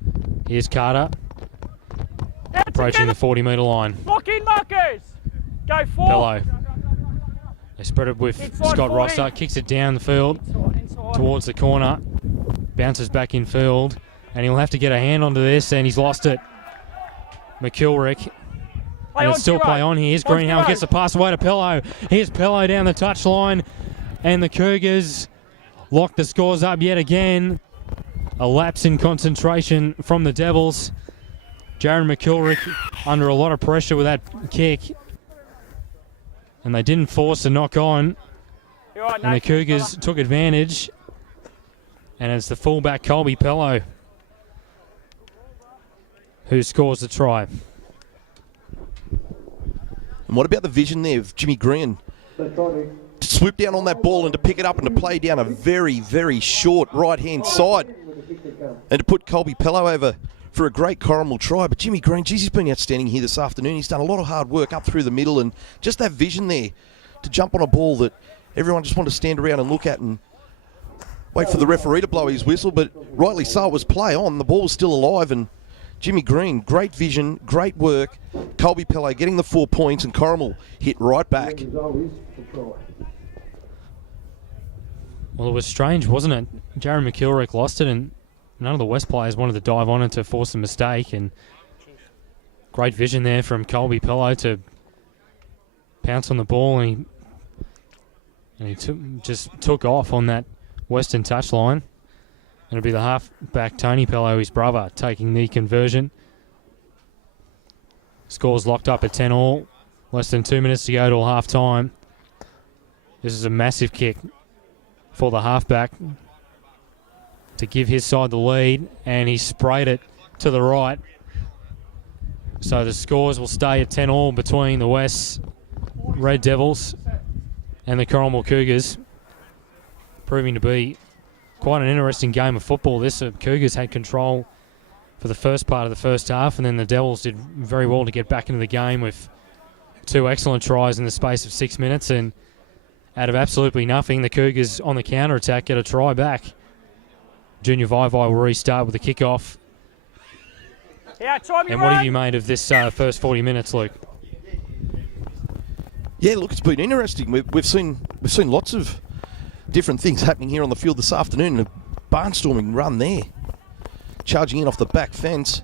here's Carter. Approaching the 40-metre line. Lock in, Marcus! Go 4. Pello. They spread it with Scott Rosser. Kicks it down the field towards the corner. Bounces back in field. And he'll have to get a hand onto this, and he's lost it. McKilrick. And it's still play on here. Here's Greenhow, gets the pass away to Pello. Here's Pello down the touchline. And the Cougars lock the scores up yet again. A lapse in concentration from the Devils. Jaron McKilrick under a lot of pressure with that kick. And they didn't force a knock on. And the Cougars took advantage. And it's the fullback Colby Pello who scores the try. And what about the vision there of Jimmy Green? To swoop down on that ball and to pick it up and to play down a very, very short right-hand side. And to put Colby Pello over for a great Corrimal try. But Jimmy Green, geez, he's been outstanding here this afternoon. He's done a lot of hard work up through the middle, and just that vision there to jump on a ball that everyone just wanted to stand around and look at and wait for the referee to blow his whistle. But rightly so, it was play on. The ball was still alive, and Jimmy Green, great vision, great work. Colby Pello getting the 4 points, and Corrimal hit right back. Well, it was strange, wasn't it? Jaron McKilrick lost it, and none of the West players wanted to dive on it to force a mistake. And great vision there from Colby Pello to pounce on the ball, and he just took off on that Western touchline. It'll be the half-back Tony Pello, his brother, taking the conversion. Score's locked up at 10-all. Less than 2 minutes to go till half-time. This is a massive kick for the halfback to give his side the lead, and he sprayed it to the right. So the scores will stay at 10-all between the West Red Devils and the Corrimal Cougars, proving to be quite an interesting game of football. This Cougars had control for the first part of the first half, and then the Devils did very well to get back into the game with 2 excellent tries in the space of 6 minutes, and out of absolutely nothing, the Cougars on the counter-attack get a try back. Junior Vaivai will restart with a kickoff. Yeah, time you and what have you made of this first 40 minutes, Luke? Yeah, look, it's been interesting. We've seen lots of different things happening here on the field this afternoon. A barnstorming run there, charging in off the back fence.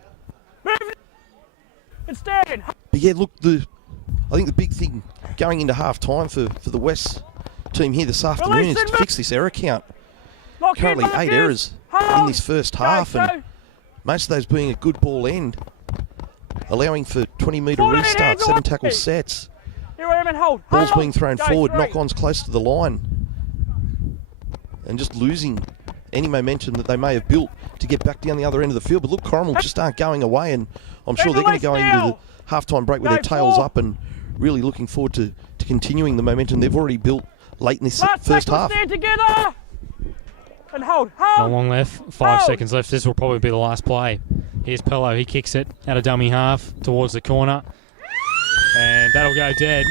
It's dead. But yeah, look, I think the big thing going into half time for the West team here this afternoon is to fix this error count. Currently 8 errors in this first half, and most of those being a good ball end, allowing for 20-metre restarts, 7 tackle sets. Balls being thrown forward, knock-ons close to the line, and just losing any momentum that they may have built to get back down the other end of the field. But look, Corrimal just aren't going away, and I'm sure they're going to go into the half-time break with their tails up and really looking forward to continuing the momentum they've already built late in this first half. Together. And hold. Not long left, 5 seconds left. This will probably be the last play. Here's Pello, he kicks it out of dummy half towards the corner, and that'll go dead.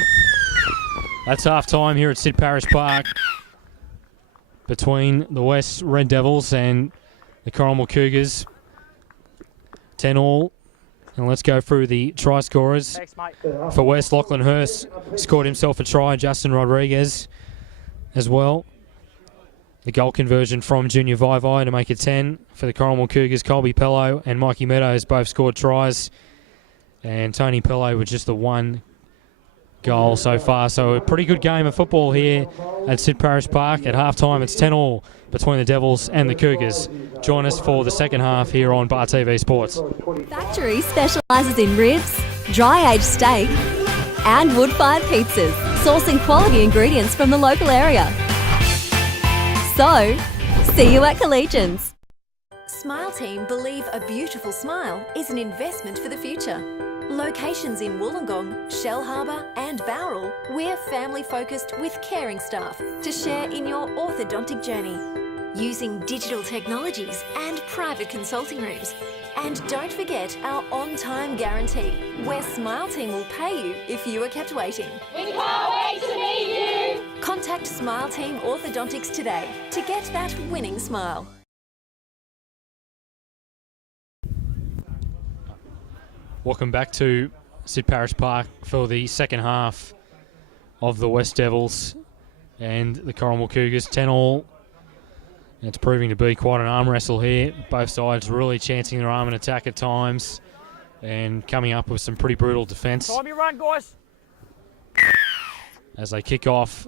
That's half-time here at Sid Parish Park between the West Red Devils and the Corrimal Cougars. 10-all. And let's go through the try scorers. Thanks, for West, Lachlan Hurst scored himself a try. Justin Rodriguez as well. The goal conversion from Junior Vaivai to make it 10 for the Corrimal Cougars. Colby Pello and Mikey Meadows both scored tries. And Tony Pello with just the 1 goal so far. So a pretty good game of football here at Sid Parish Park. At halftime, it's 10-all between the Devils and the Cougars. Join us for the second half here on Bar TV Sports. Factory specialises in ribs, dry-aged steak and wood-fired pizzas, sourcing quality ingredients from the local area. So, see you at Collegians. Smile Team believe a beautiful smile is an investment for the future. Locations in Wollongong, Shellharbour and Bowral, we're family-focused with caring staff to share in your orthodontic journey. Using digital technologies and private consulting rooms. And don't forget our on-time guarantee, where Smile Team will pay you if you are kept waiting. We can't wait to meet you. Contact Smile Team Orthodontics today to get that winning smile. Welcome back to Sid Parish Park for the second half of the West Devils and the Corrimal Cougars. 10-all. It's proving to be quite an arm wrestle here. Both sides really chancing their arm and attack at times and coming up with some pretty brutal defence. Time you run, guys. As they kick off.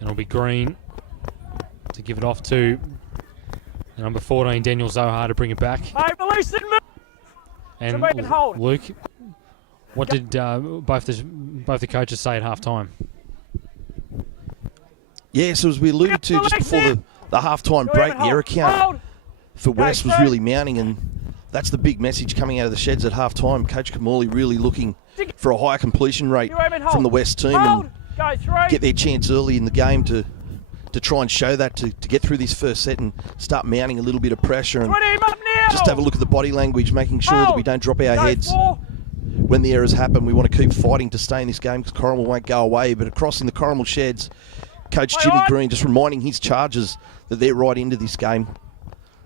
And it'll be Green to give it off to number 14, Daniel Zohar, to bring it back. Hey, release it, move. And make it hold. Luke, what did both the coaches say at half-time? Yeah, so as we alluded to just before the half-time break, the error count for West was really mounting, and that's the big message coming out of the sheds at half-time. Coach Kamali really looking for a higher completion rate from the West team and get their chance early in the game to try and show that, to get through this first set and start mounting a little bit of pressure, and just have a look at the body language, making sure that we don't drop our heads when the errors happen. We want to keep fighting to stay in this game because Corrimal won't go away. But across in the Corrimal sheds, Coach Jimmy Green just reminding his charges that they're right into this game.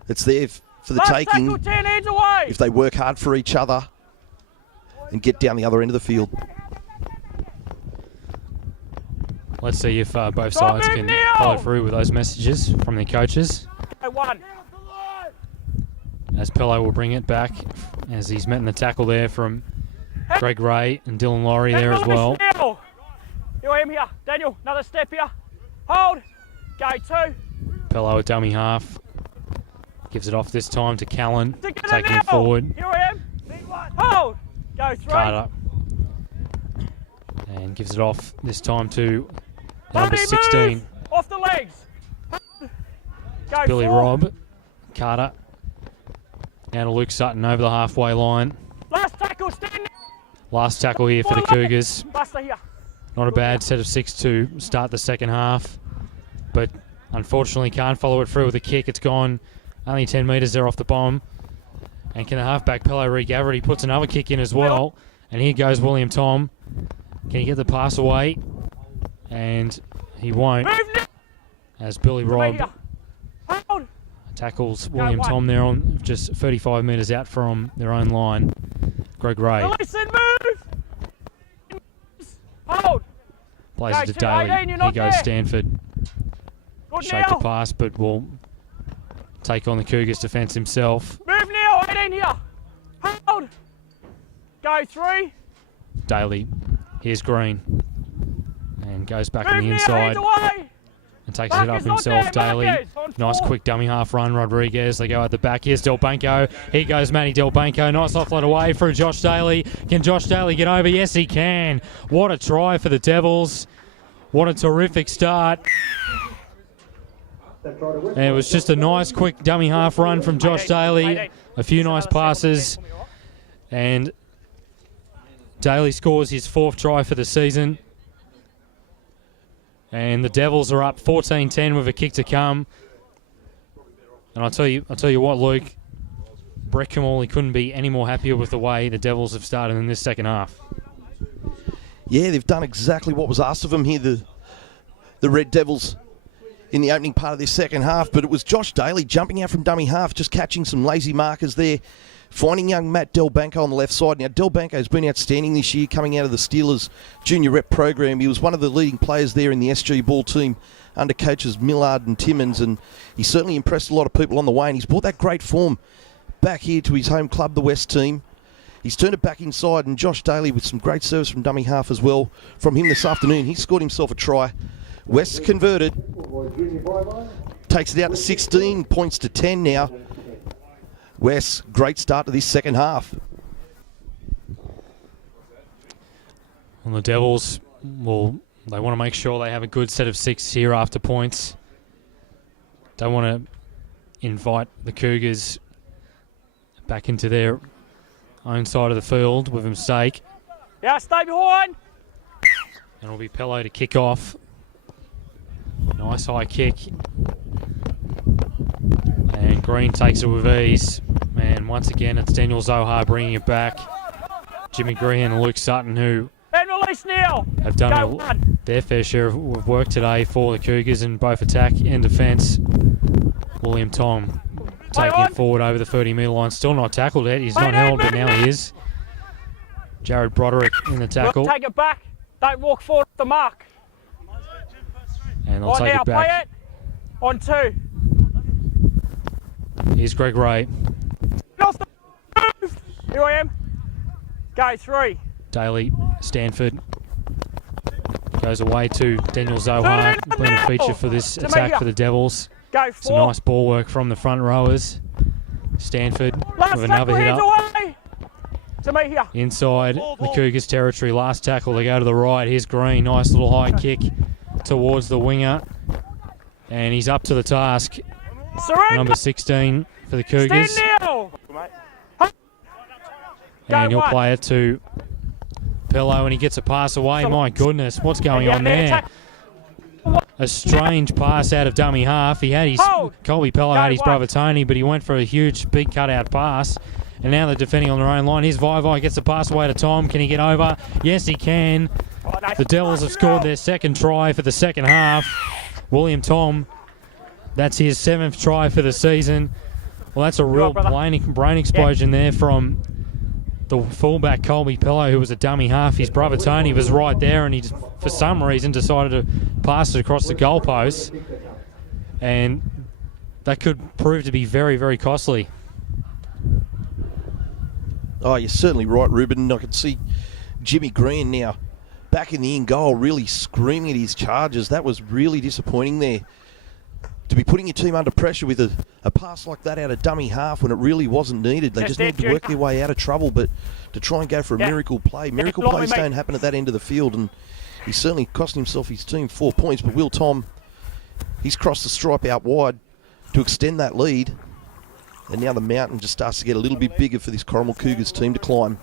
It's there for the taking if they work hard for each other and get down the other end of the field. Let's see if both sides can follow through with those messages from their coaches. As Pello will bring it back, as he's met in the tackle there from Greg Ray and Dylan Laurie there as well. You him here, Daniel, another step here. Hold, go 2. Pello a dummy half. Gives it off this time to Callan, taking it forward. Here I am. Hold. Go 3. Carter. And gives it off this time to number 16. Move. Off the legs. Go Billy 4. Robb. Carter. Now to Luke Sutton over the halfway line. Last tackle, stand. Last tackle here for the Cougars. Buster here. Not a bad set of 6 to start the second half, but unfortunately can't follow it through with a kick. It's gone only 10 metres there off the bomb. And can the halfback Pello regather? He puts another kick in as well. And here goes William Tom. Can he get the pass away? And he won't. As Billy Robb tackles William Tom there on just 35 metres out from their own line. Greg Ray. Listen, move. Hold. Plays it to Daly. Here goes Stanford. Shake the pass, but will take on the Cougars defence himself. Move now, 18 here. Hold. Go 3. Daly. Here's Green. And goes back on the inside. And takes it up himself, Daly. Nice quick dummy half run, Rodriguez. They go at the back. Here's Delbanco. Here goes Matty Delbanco. Nice offload away through Josh Daly. Can Josh Daly get over? Yes, he can. What a try for the Devils. What a terrific start. And it was just a nice quick dummy half run from Josh Daly. A few nice passes. And Daly scores his 4th try for the season. And the Devils are up 14-10 with a kick to come. And I'll tell you what, Luke, Brett Camorley couldn't be any more happier with the way the Devils have started in this second half. Yeah, they've done exactly what was asked of them here, the Red Devils, in the opening part of this second half. But it was Josh Daly jumping out from dummy half, just catching some lazy markers there, finding young Matt Delbanco on the left side. Now, Delbanco's been outstanding this year coming out of the Steelers junior rep program. He was one of the leading players there in the SG ball team under coaches Millard and Timmins, and he certainly impressed a lot of people on the way, and he's brought that great form back here to his home club, the West team. He's turned it back inside, and Josh Daly with some great service from dummy half as well from him this afternoon. He scored himself a try. West converted. Takes it out to 16, points to 10 now. West, great start to this second half. And the Devils, well, they want to make sure they have a good set of 6 here after points. Don't want to invite the Cougars back into their own side of the field with a mistake. Yeah, stay behind. And it'll be Pello to kick off. Nice high kick. And Green takes it with ease. And once again, it's Daniel Zohar bringing it back. Jimmy Green and Luke Sutton, who And release now. have done their fair share of work today for the Cougars in both attack and defence. William Tom taking it forward over the 30-metre line. Still not tackled yet. He's not held, but now he is. Jared Broderick in the tackle. Take it back. Don't walk forward at the mark. And they'll take it back. Play it. On 2. Here's Greg Ray. Here I am. Go 3. Daly, Stanford. Goes away to Daniel Zohar. Been a feature for this attack for the Devils. Go 4. Some nice ball work from the front rowers. Stanford with another hit up. To me here. Inside the Cougars territory. Last tackle, they go to the right. Here's Green. Nice little high kick towards the winger. And he's up to the task. Surrender. Number 16 for the Cougars. And he'll play it to Pello, and he gets a pass away. My goodness, what's going on there? A strange pass out of dummy half. He had his Colby Pello had his brother Tony, but he went for a huge big cutout pass. And now they're defending on their own line. Here's Vivai, gets the pass away to Tom. Can he get over? Yes, he can. The Devils have scored their second try for the second half. William Tom, that's his 7th try for the season. Well, that's a real brain explosion there from the fullback Colby Pello, who was a dummy half. His brother Tony was right there, and he, for some reason, decided to pass it across the goalpost. And that could prove to be very, very costly. Oh, you're certainly right, Ruben. I can see Jimmy Green now back in the in goal, really screaming at his charges. That was really disappointing there to be putting your team under pressure with a pass like that out of dummy half when it really wasn't needed. They just need to work their way out of trouble, but to try and go for a miracle play. Miracle plays don't happen at that end of the field, and he certainly cost himself, his team, 4 points. But Will Tom, he's crossed the stripe out wide to extend that lead, and now the mountain just starts to get a little bit bigger for this Corrimal Cougars team to climb.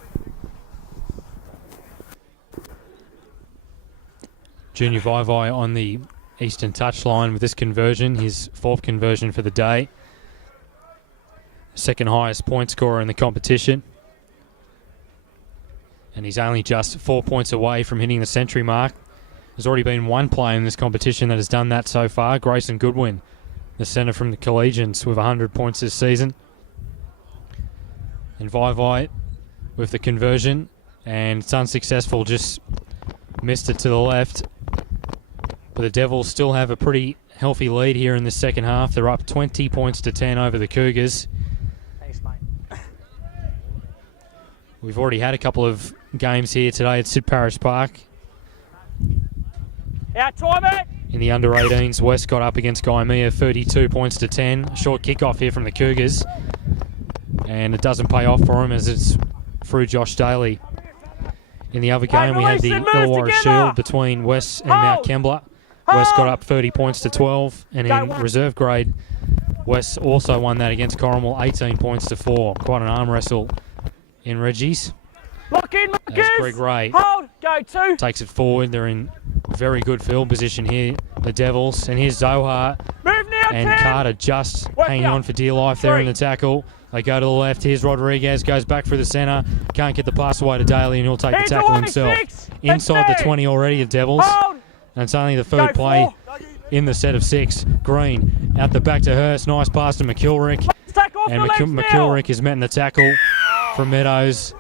Junior Vaivai on the eastern touchline with this conversion, his 4th conversion for the day. Second highest point scorer in the competition. And he's only just 4 points away from hitting the century mark. There's already been one player in this competition that has done that so far, Grayson Goodwin, the centre from the Collegians, with 100 points this season. And Vaivai with the conversion, and it's unsuccessful, just missed it to the left. But the Devils still have a pretty healthy lead here in the second half. They're up 20 points to 10 over the Cougars. Thanks, mate. We've already had a couple of games here today at Sid Parish Park. Out time it! In the under-18s, West got up against Gymea 32 points to 10. A short kick-off here from the Cougars. And it doesn't pay off for him as it's through Josh Daly. In the other game, we had the Illawarra Shield between West and Mount Kembla. West got up 30 points to 12, and in reserve grade, West also won that against Corrimal, 18 points to 4. Quite an arm wrestle in Reggie's. Lock in, Marcus! As Greg Ray Hold, go 2. takes it forward. They're in very good field position here, the Devils. And here's Zohar Move now, and 10. Carter just Work hanging out. on for dear life there 3. in the tackle. They go to the left. Here's Rodriguez, goes back through the centre. Can't get the pass away to Daly, and he'll take the He's tackle away, himself. 6. Inside the Let's 20 already, the Devils. Hold. And it's only the third Go play 4. in the set of 6. Green out the back to Hurst. Nice pass to McIlrick. Let's take off And the legs now. McIlrick is met in the tackle from Meadows.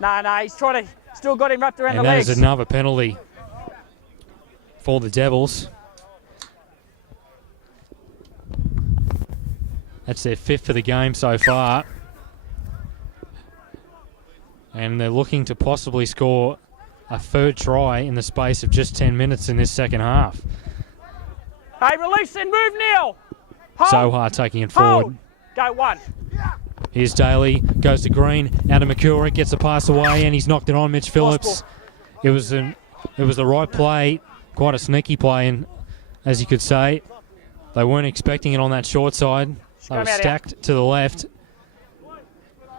No, he's trying to, still got him wrapped around And the that legs. is another penalty for the Devils. That's their 5th for the game so far. And they're looking to possibly score a 3rd try in the space of just 10 minutes in this second half. Hey, release and move now. Hold. Zohar taking it forward. Hold. Go 1. Here's Daly, goes to Green, out to McIlrick, gets the pass away, and he's knocked it on Mitch Phillips. It was the right play, quite a sneaky play, and as you could say, they weren't expecting it on that short side. They were stacked to the left,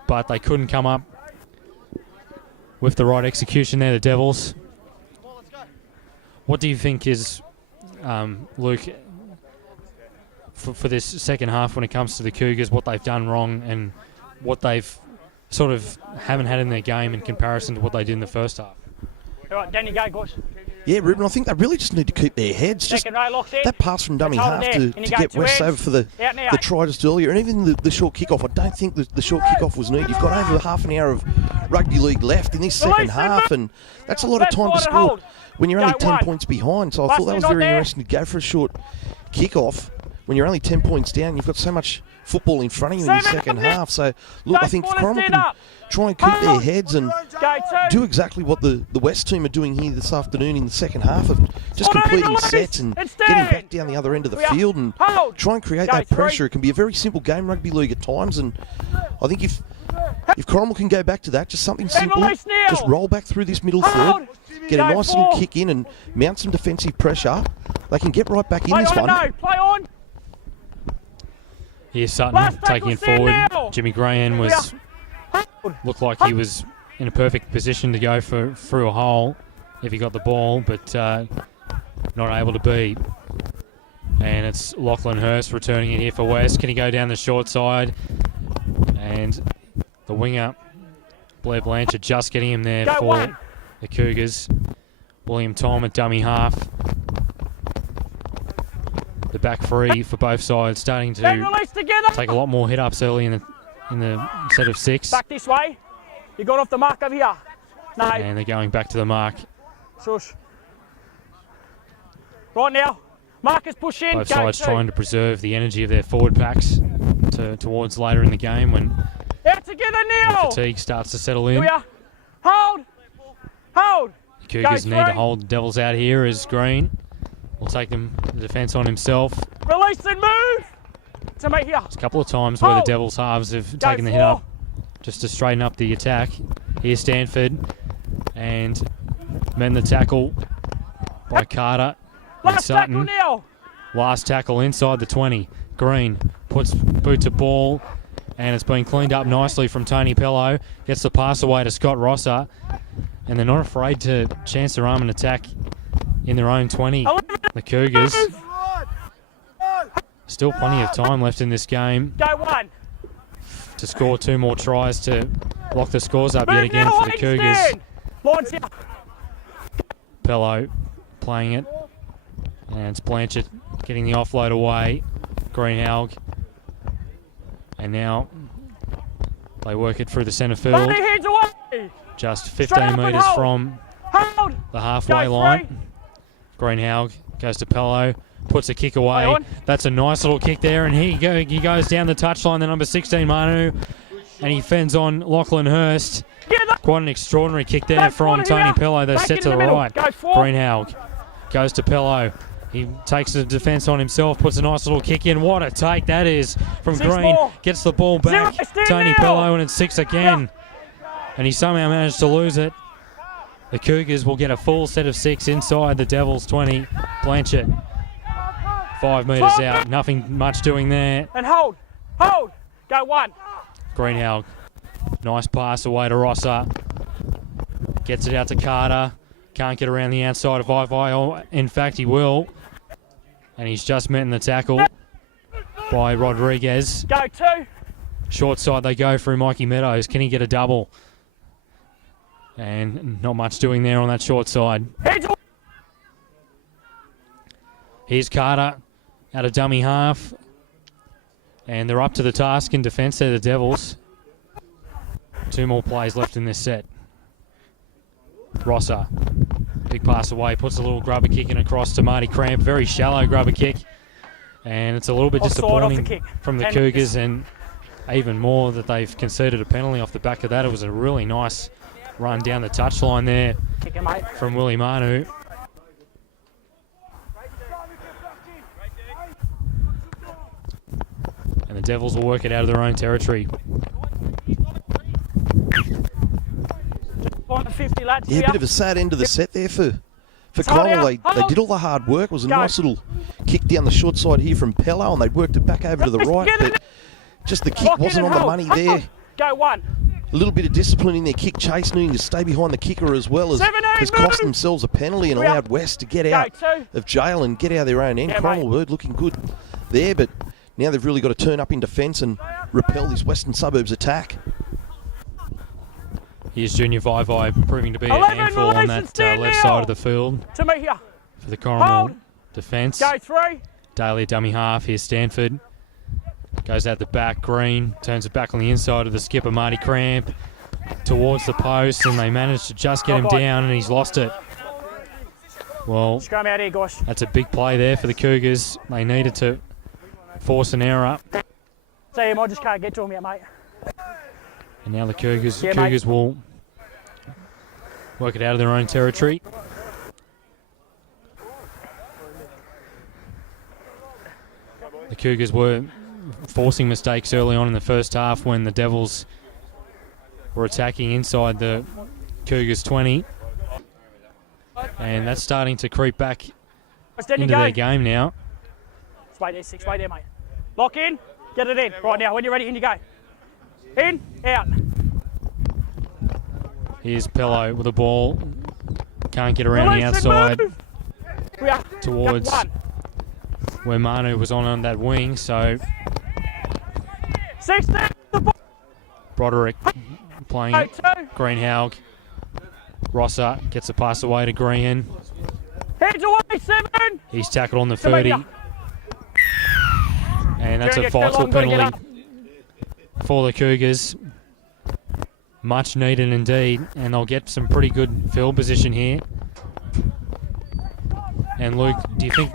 but they couldn't come up with the right execution there, the Devils. What do you think is, Luke, for this second half when it comes to the Cougars, what they've done wrong and what they've sort of haven't had in their game in comparison to what they did in the first half? All right, down you go, guys. Yeah, Ruben, I think they really just need to keep their heads. Just Second row locked in. that pass from dummy Let's half hold to there. And you go get 2 West ends. over for the Out now. try just earlier, and even the short kickoff. I don't think the short kickoff was needed. You've got over half an hour of rugby league left in this second Release him, half, and that's a lot of Left time to side and score hold. when you're only Go 10 1. points behind. So I thought that Busty was not very there. interesting to go for a short kickoff when you're only 10 points down. You've got so much football in front of you in the 7 second up there. half. So look, I Don't think fall and Corrimal stand can up. try and keep their Hold. heads and Go 2. do exactly what the West team are doing here this afternoon in the second half of just Hold on, completing release. sets and And getting stand. back down the other end of the We are. field and Hold. try and create Go that 3. pressure. It can be a very simple game, rugby league at times, and I think if Corrimal can go back to that, just something simple, release now. just roll back through this middle Hold. third, get a Go nice 4. little kick in and mount some defensive pressure, they can get right back in Play this on one. it, no. Play on. Here's Sutton Last taking tackle, it stand forward. now. Jimmy Graham was looked like he was in a perfect position to go through a hole if he got the ball, but not able to be. And it's Lachlan Hurst returning it here for West. Can he go down the short side? And the winger, Blair Blanchard, just getting him there Go for 1. the Cougars. William Tom at dummy half. The back three for both sides starting Then to release together. take a lot more hit-ups early in the set of 6. Back this way. You got off the mark over here. No. And they're going back to the mark. Shush. Right now. Marcus push in. Both Go sides 2. trying to preserve the energy of their forward packs towards later in the game when Out together now. fatigue starts to settle Here in. we are. Hold. Hold. The Cougars Go need to 3. hold the Devils out here as Green will take the defence on himself. Release and move. To me here. There's a couple of times where the Devils halves have taken the hit up just to straighten up the attack. Here's Stanford and mend the tackle by Carter and Sutton. Last tackle inside the 20. Green puts boot to ball and it's been cleaned up nicely from Tony Pello. Gets the pass away to Scott Rosser and they're not afraid to chance their arm and attack in their own 20. The Cougars. Still plenty of time left in this game to score 2 more tries to lock the scores up yet again for the Cougars. Pello playing it. And it's Blanchard getting the offload away. Greenhalgh. And now they work it through the centre field. Just 15 metres from the halfway line. Greenhalgh goes to Pello. Puts a kick away. That's a nice little kick there, and he goes down the touchline. The number 16 Manu, and he fends on Lachlan Hurst. Quite an extraordinary kick there from Tony Pello. They're set to the right. Greenhalgh goes to Pello. He takes the defence on himself, puts a nice little kick in. What a take that is from Green. Gets the ball back. Tony Pello, and it's 6 again, and he somehow managed to lose it. The Cougars will get a full set of 6 inside the Devils 20. Blanchard. 5 metres out, nothing much doing there. And hold, go 1. Greenhalgh, nice pass away to Rosser. Gets it out to Carter. Can't get around the outside of Ivy. In fact, he will. And he's just met in the tackle by Rodriguez. Go 2. Short side they go through Mikey Meadows. Can he get a double? And not much doing there on that short side. Here's Carter. Out of dummy half. And they're up to the task in defence there, the Devils. 2 more plays left in this set. Rosser. Big pass away. Puts a little grubber kick in across to Marty Cramp. Very shallow grubber kick. And it's a little bit disappointing from the Cougars. And even more that they've conceded a penalty off the back of that. It was a really nice run down the touchline there from Willie Manu. And the Devils will work it out of their own territory. Yeah, a bit of a sad end of the set there for Corrimal. They did all the hard work. It was a nice little kick down the short side here from Pello, and they'd worked it back over to the right, but just the kick wasn't on the money there. Go 1. A little bit of discipline in their kick chase, needing to stay behind the kicker as well, has cost themselves a penalty and allowed West to get out of jail and get out of their own end. Corrimal were looking good there, but now they've really got to turn up in defence and repel this Western Suburbs attack. Here's Junior Vai proving to be a handful on that left side of the field to me here for the Corrimal defence. Go 3. Daly dummy half. Here's Stanford. Goes out the back. Green turns it back on the inside of the skipper, Marty Cramp, towards the post, and they managed to just get him down, and he's lost it. Well, out here, gosh. That's a big play there for the Cougars. They needed to force an error. See him, I just can't get to him yet, mate. And now the Cougars will work it out of their own territory. The Cougars were forcing mistakes early on in the first half when the Devils were attacking inside the Cougars 20. And that's starting to creep back into their game now. Wait there, 6, wait there, mate. Lock in, get it in. Right now, when you're ready, in you go. In, out. Here's Pello with the ball. Can't get around the outside towards where Manu was on that wing, so 16. Broderick playing it. Greenhalgh. Rosser gets a pass away to Green. Heads away, 7. He's tackled on the 30. And that's a vital penalty for the Cougars. Much needed indeed, and they'll get some pretty good field position here. And Luke, do you think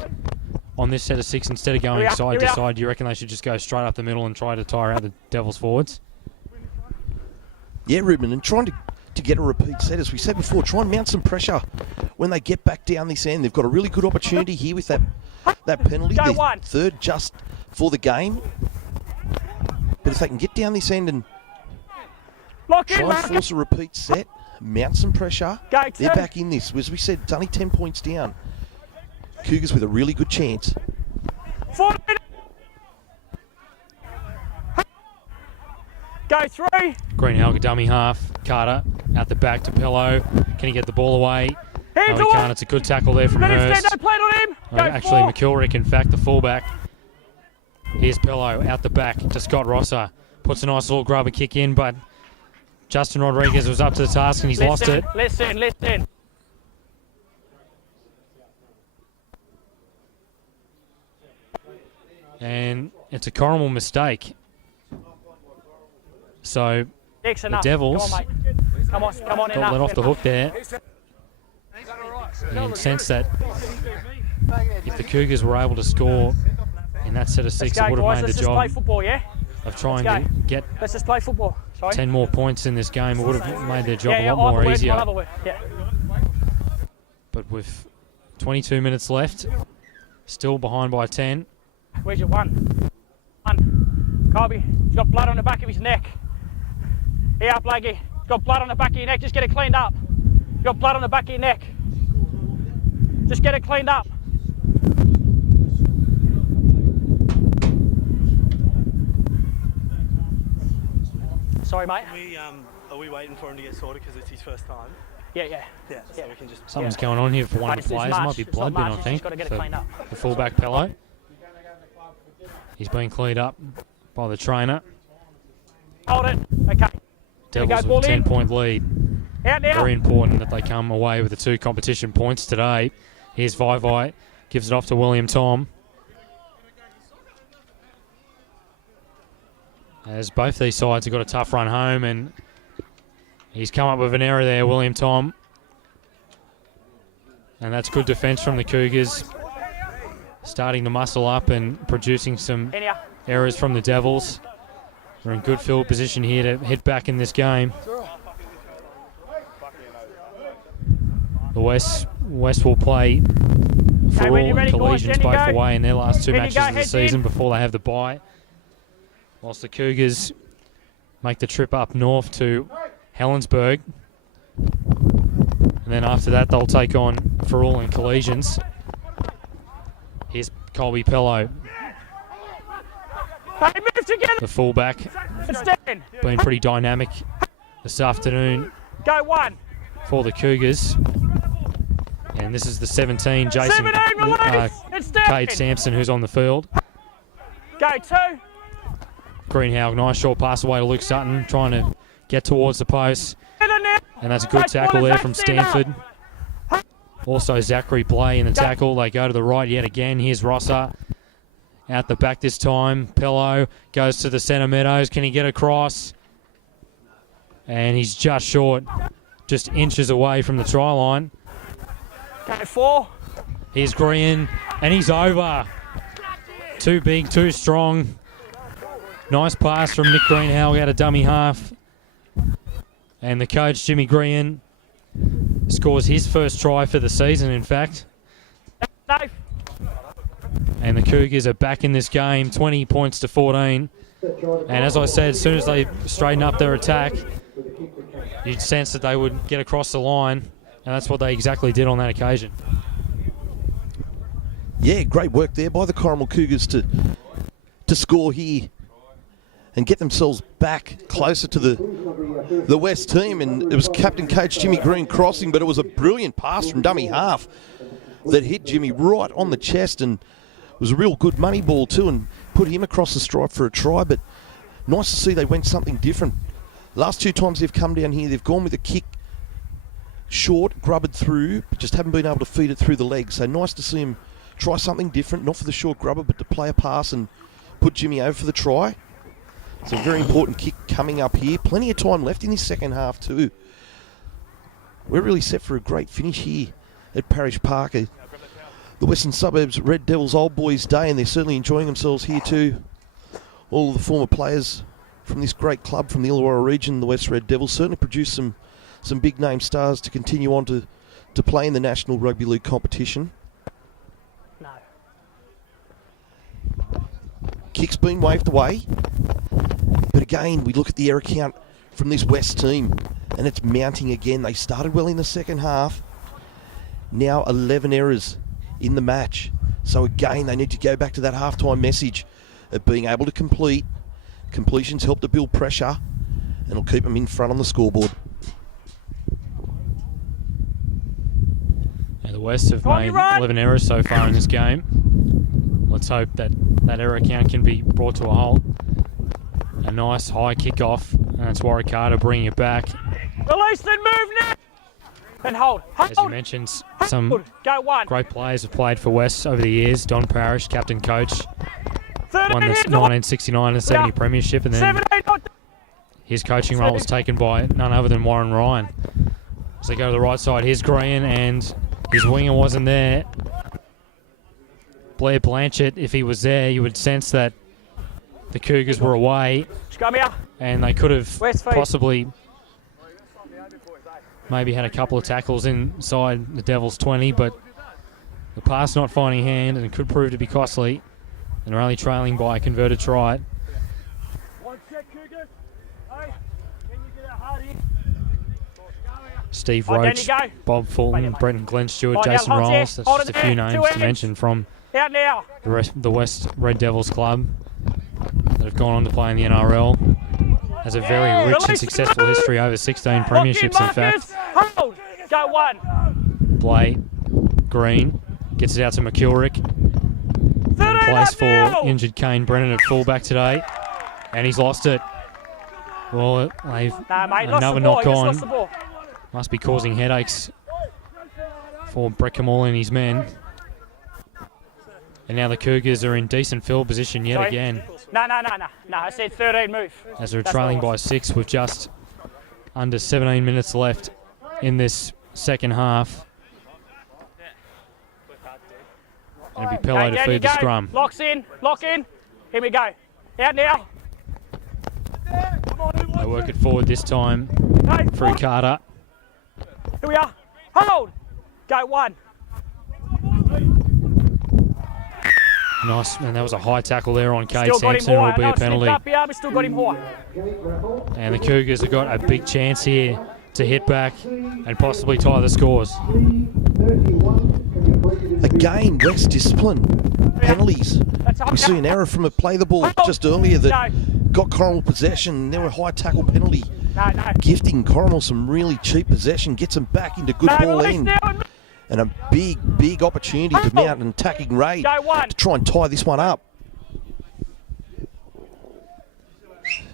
on this set of 6, instead of going side to side, do you reckon they should just go straight up the middle and try to tire out the Devils forwards? Yeah, Ruben, and trying to get a repeat set, as we said before, try and mount some pressure when they get back down this end. They've got a really good opportunity here with that that penalty, Go their one. third just for the game. But if they can get down this end and Lock in, try and Marcus. force a repeat set, mount some pressure, Go they're two. back in this. As we said, it's only 10 points down. Cougars with a really good chance. 4 minutes. Go 3. Greenhalgh, dummy half. Carter out the back to Pello. Can he get the ball away? Hands No, he away. can't. It's a good tackle there from Let him Hurst. stand, no plate on him. Go Actually, 4. McKilrick, in fact, the fullback. Here's Pello out the back to Scott Rosser. Puts a nice little grubber kick in, but Justin Rodriguez was up to the task and he's lost it. Listen. And it's a Corrimal mistake. So Next the enough. Devils Come on, mate. Come on, got enough. let off the hook there. In the sense that if the Cougars were able to score in that set of Let's 6, go, it would have guys. made Let's the just play job football, yeah? of trying Let's to get Let's just play football. Sorry. 10 more points in this game. It would have made their job a lot other more word, easier. one other word. Yeah. But with 22 minutes left, still behind by 10. Where's your one? Colby, he's got blood on the back of his neck. Here up, Blakey. He's got blood on the back of your neck. Just get it cleaned up. You've got blood on the back of your neck. Just get it cleaned up. Sorry, mate. Are we waiting for him to get sorted because it's his first time? Yeah. Yeah, so we can just... Something's going on here for one of the players. Might be blood bin, I think. Got to get it cleaned up. The fullback Pello. He's been cleaned up by the trainer. Hold it. Okay. Devils ball with a in. 10-point lead. Out now. Very important that they come away with the 2 competition points today. Here's Vivai. Gives it off to William Tom. As both these sides have got a tough run home, and he's come up with an error there, William Tom. And that's good defence from the Cougars. Starting to muscle up and producing some In here. errors from the Devils. We're in good field position here to head back in this game. The West will play for when all you're ready, boys, collisions in you both go. away in their last 2 In you matches go, of the heads season in. before they have the bye. Whilst the Cougars make the trip up north to Helensburgh. And then after that, they'll take on for all in collisions. Here's Colby Pello, Hey, move together. the fullback, And stand. been pretty dynamic this afternoon Go 1. for the Cougars. And this is the 17, Jason 17, release. And stand. Cade Sampson, who's on the field. Go 2. Greenhalgh, nice short pass away to Luke Sutton, trying to get towards the post. Together now. And that's a good Take tackle one there and from stand up. Stanford. Also Zachary Blay in the tackle. They go to the right yet again. Here's Rosser out the back this time. Pello goes to the centre Meadows. Can he get across? And he's just short, just inches away from the try line. Go 4. Here's Green, and he's over. Too big, too strong. Nice pass from Nick Greenhalgh out of dummy half. And the coach, Jimmy Green, scores his first try for the season, in fact. Safe. And the Cougars are back in this game, 20 points to 14. And as I said, as soon as they straighten up their attack, you'd sense that they would get across the line. And that's what they exactly did on that occasion. Yeah, great work there by the Corrimal Cougars to score here and get themselves back closer to the West team. And it was captain coach Jimmy Green crossing, but it was a brilliant pass from dummy half that hit Jimmy right on the chest, and it was a real good money ball too, and put him across the stripe for a try. But nice to see they went something different. Last 2 times they've come down here, they've gone with a kick short, grubbered through, but just haven't been able to feed it through the legs. So nice to see him try something different, not for the short grubber, but to play a pass and put Jimmy over for the try. It's a very important kick coming up here. Plenty of time left in this second half too. We're really set for a great finish here at Parish Park. The Western Suburbs Red Devils Old Boys Day, and they're certainly enjoying themselves here too. All of the former players from this great club from the Illawarra region, the West Red Devils, certainly produced some big name stars to continue on to play in the National Rugby League competition. No. kick's been waved away. But again, we look at the error count from this West team, and it's mounting again. They started well in the second half. Now 11 errors in the match. So again, they need to go back to that halftime message of being able to complete. Completions help to build pressure, and it'll keep them in front on the scoreboard. And the West have made 11 errors so far in this game. Let's hope that that error count can be brought to a halt. A nice high kick-off, and that's Warwick-Carter bringing it back. Release and move now. And hold. As you mentioned, some great players have played for West over the years. Don Parrish, captain coach, won the 1969 and 70 premiership, and then his coaching role was taken by none other than Warren Ryan. As they go to the right side, here's Green, and his winger wasn't there. Blair Blanchett, if he was there, you would sense that the Cougars were away, and they could have possibly maybe had a couple of tackles inside the Devils' 20, but the pass not finding hand, and it could prove to be costly, and they're only trailing by a converted try. Steve Roach, Bob Fulton, Brenton Glenn Stewart, Jason Rolls. That's just a few names to mention from the West Red Devils club that have gone on to play in the NRL. Has a very rich and successful history, over 16 premierships in fact. Go one. Blake Green gets it out to McKilrick. In place for injured Kane Brennan at fullback today. And he's lost it. Well, they've another knock on. Must be causing headaches for Brett Kamal and his men. And now the Cougars are in decent field position yet again. No. I said 13 move. As they're trailing by 6 with just under 17 minutes left in this second half. And it'll be Pello to feed the scrum. Lock in. Here we go. Out now. They work it forward this time through Carter. Here we are. Hold. Go one. Nice, and that was a high tackle there on Cade Sampson. It will be a penalty. Still got him high. And the Cougars have got a big chance here to hit back and possibly tie the scores. Again, West discipline. Penalties. We see an error from a play the ball just earlier that got Corrimal possession. There were a high tackle penalty. Gifting Corrimal some really cheap possession, gets them back into good ball end. And a big opportunity to mount an attacking raid to try and tie this one up.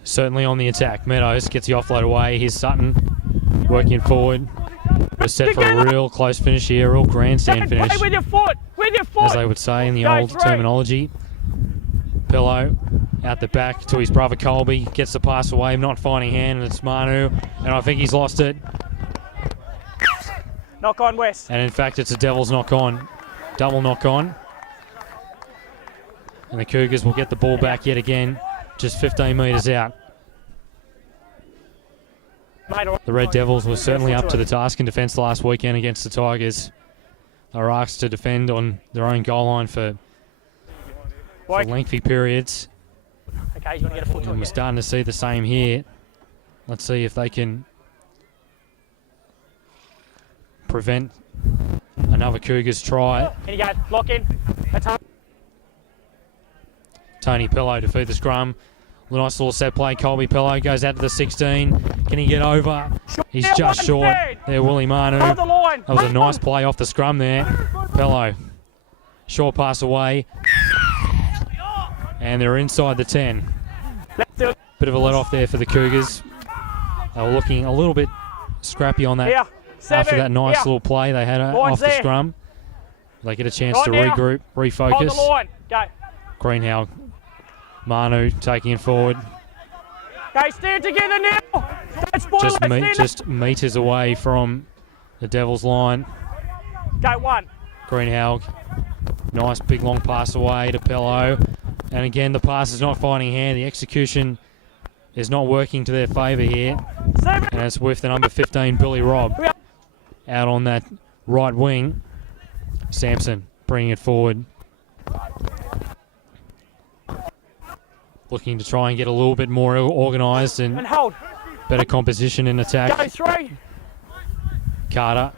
Certainly on the attack. Meadows gets the offload away. Here's Sutton working forward. We're set for a real close finish here, a real grandstand finish. With your foot. As they would say in the old terminology. Pello out the back to his brother Colby. Gets the pass away, not finding hand, and it's Manu. And I think he's lost it. Knock on, West. And in fact, it's a Devils knock on. Double knock on. And the Cougars will get the ball back yet again, just 15 metres out. The Red Devils were certainly up to the task in defence last weekend against the Tigers. They were asked to defend on their own goal line for lengthy periods. And we're starting to see the same here. Let's see if they can prevent another Cougars try. Here you go, lock in. Tony Pello to feed the scrum. Nice little set play. Colby Pello goes out to the 16. Can he get over? He's just short. There, Willie Manu. That was a nice play off the scrum there. Pello. Short pass away. And they're inside the 10. Bit of a let off there for the Cougars. They were looking a little bit scrappy on that after that nice little play they had off the scrum. They get a chance to regroup, refocus. Greenhow, Manu taking it forward. Okay, stand together now. Just meters away from the Devils line. Go one. Greenhow, nice big long pass away to Pello. And again, the pass is not finding hand. The execution is not working to their favour here. And it's with the number 15, Billy Robb, out on that right wing. Sampson bringing it forward. looking to try and get a little bit more organised and hold. better composition in attack. Go 3. Carter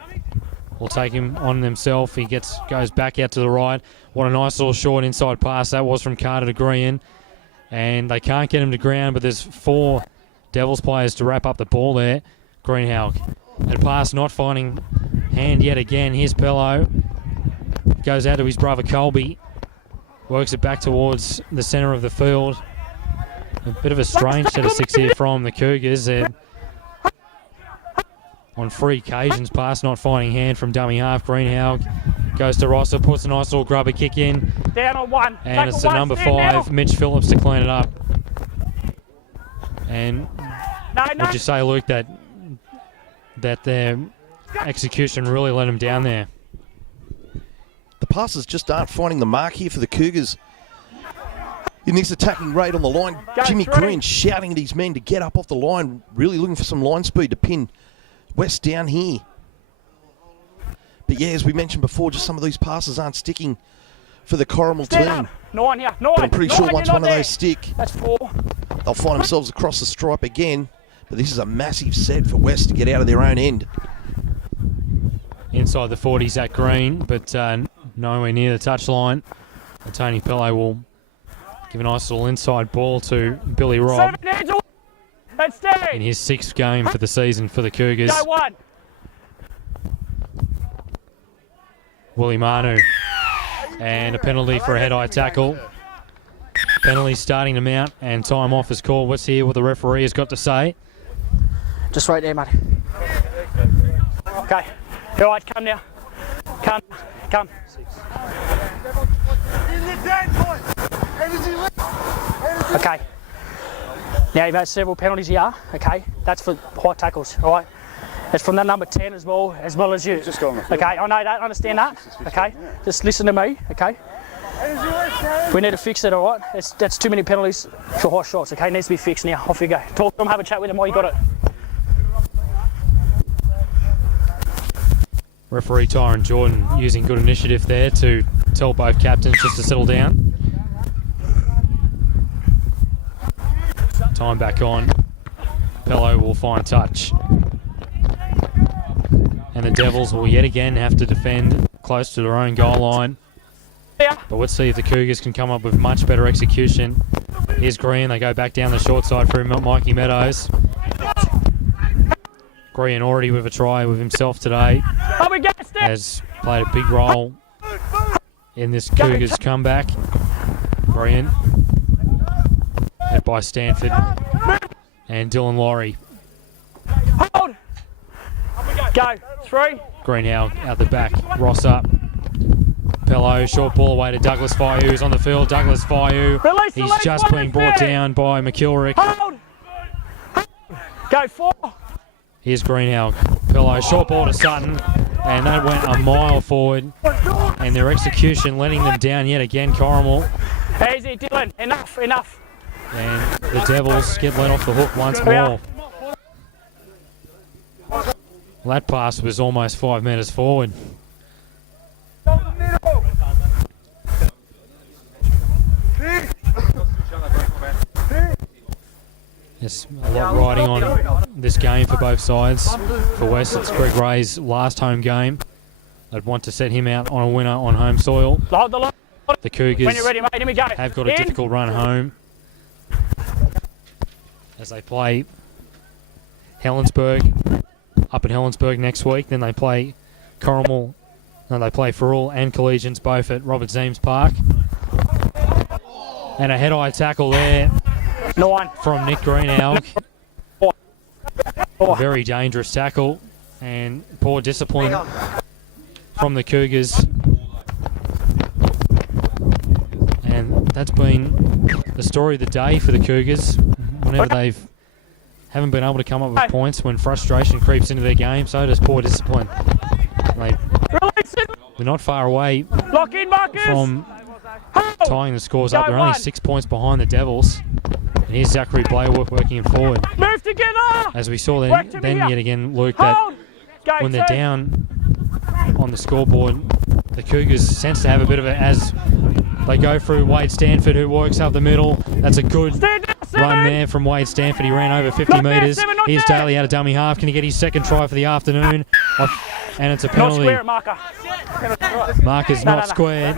will take him on himself. He goes back out to the right. What a nice little short inside pass that was from Carter to Green. And they can't get him to ground, but there's 4 Devils players to wrap up the ball there. Greenhalgh. And pass not finding hand yet again. Here's Pello. Goes out to his brother Colby. Works it back towards the centre of the field. A bit of a strange set of 6 here from the Cougars. On 3 occasions, pass not finding hand from dummy half. Greenhalgh goes to Rosser, puts a nice little grubber kick in. Down on 1. And it's the number 5, Mitch Phillips, to clean it up. And would you say, Luke, that their execution really let them down there? The passes just aren't finding the mark here for the Cougars. In this attacking raid on the line, Jimmy Green shouting at his men to get up off the line, really looking for some line speed to pin West down here. But yeah, as we mentioned before, just some of these passes aren't sticking for the Corrimal team. 9 here. 9. But I'm pretty sure once one of those stick, that's 4. they'll find themselves across the stripe again. But this is a massive set for West to get out of their own end. Inside the 40s, Zach Green, but nowhere near the touchline. And Tony Pello will give a nice little inside ball to Billy Robb in his 6th game for the season for the Cougars. Go 1. Willie Manu. And a penalty for a head-high tackle. Penalty starting to mount, and time off is called. Let's hear what the referee has got to say. Just right there, mate. Okay. All right, come now. Come. Okay. Now you've had several penalties here. Okay, that's for high tackles. All right. It's from that number 10 as well as you. Okay, I know that. Understand that. Okay. Just listen to me. Okay. We need to fix it. All right. That's too many penalties for high shots. Okay, it needs to be fixed now. Off you go. Talk to them. Have a chat with them while you got it. Referee Tyron Jordan using good initiative there to tell both captains just to settle down. Time back on. Pello will find touch. And the Devils will yet again have to defend close to their own goal line. But let's see if the Cougars can come up with much better execution. Here's Green. They go back down the short side through Mikey Meadows. Green already with a try with himself today. Has played a big role in this Cougars comeback. Green. Led by Stanford and Dylan Laurie. Hold. Go. 3. Greenhalgh out the back. Ross up. Pello, short ball away to Douglas Fayu, who's on the field. Douglas Fayu, he's just being brought down by McIlrick. Hold. Go 4. Here's Greenhalgh. Pello, short ball to Sutton, and that went a mile forward. And their execution letting them down yet again, Corrimal. Easy, Dylan. Enough. And the Devils get let off the hook once more. Well, that pass was almost 5 metres forward. There's a lot riding on this game for both sides. For West, it's Greg Ray's last home game. They'd want to set him out on a winner on home soil. The Cougars have got a difficult run home as they play Helensburgh up in Helensburgh next week. Then they play Corrimal. No, they play Farrell and Collegians both at Robert Zeems Park. And a head-high tackle there from Nick Greenhalgh. A very dangerous tackle and poor discipline from the Cougars. And that's been the story of the day for the Cougars. Whenever they haven't been able to come up with points, when frustration creeps into their game, so does poor discipline. They're not far away from tying the scores up. They're only 6 points behind the Devils. And here's Zachary Blayworth working him forward. Move together! As we saw then yet again, Luke, that when they're down on the scoreboard, the Cougars sense to have a bit of it, as They go through Wade Stanford, who works up the middle. That's a good run there from Wade Stanford. He ran over 50 metres. Here's Daly out of dummy half. Can he get his second try for the afternoon? And it's a penalty. Not square, marker. Marker's not squared.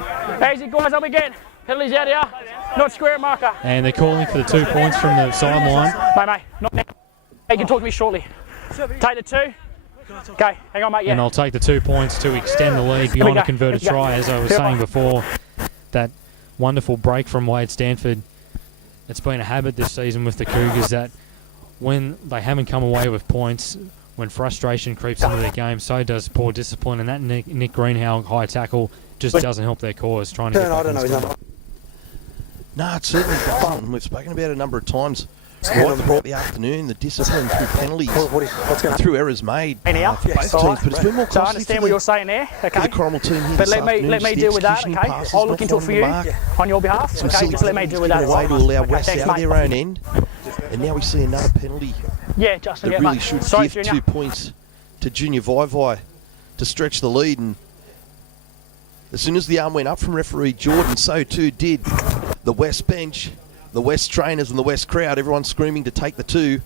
Easy, guys, up again. Penalties out here. Not square, marker. And they're calling for the 2 points from the sideline. Mate, not now. You can talk to me shortly. Take the 2. Okay, hang on, mate. Yeah. And I'll take the 2 points to extend the lead beyond a converted try, as I was saying before. That wonderful break from Wade Stanford. It's been a habit this season with the Cougars that when they haven't come away with points, when frustration creeps into their game, so does poor discipline. And that Nick Greenhow high tackle just doesn't help their cause trying to get back in the score. No, it certainly doesn't. We've spoken about it a number of times. Right throughout the afternoon, the discipline through penalties, through errors made for both teams, but it's been more costly. So I understand what you're saying there, okay? For the Corrimal team here but this afternoon, let me deal with that, okay? I'll look into it for you on your behalf, okay? Just let me deal with that. Way to allow West out of their own end, and now we see another penalty. Yeah, Justin. That really should give 2 points to Junior Vai to stretch the lead. And as soon as the arm went up from referee Jordan, so too did the West bench. The West trainers and the West crowd, everyone screaming to take the 2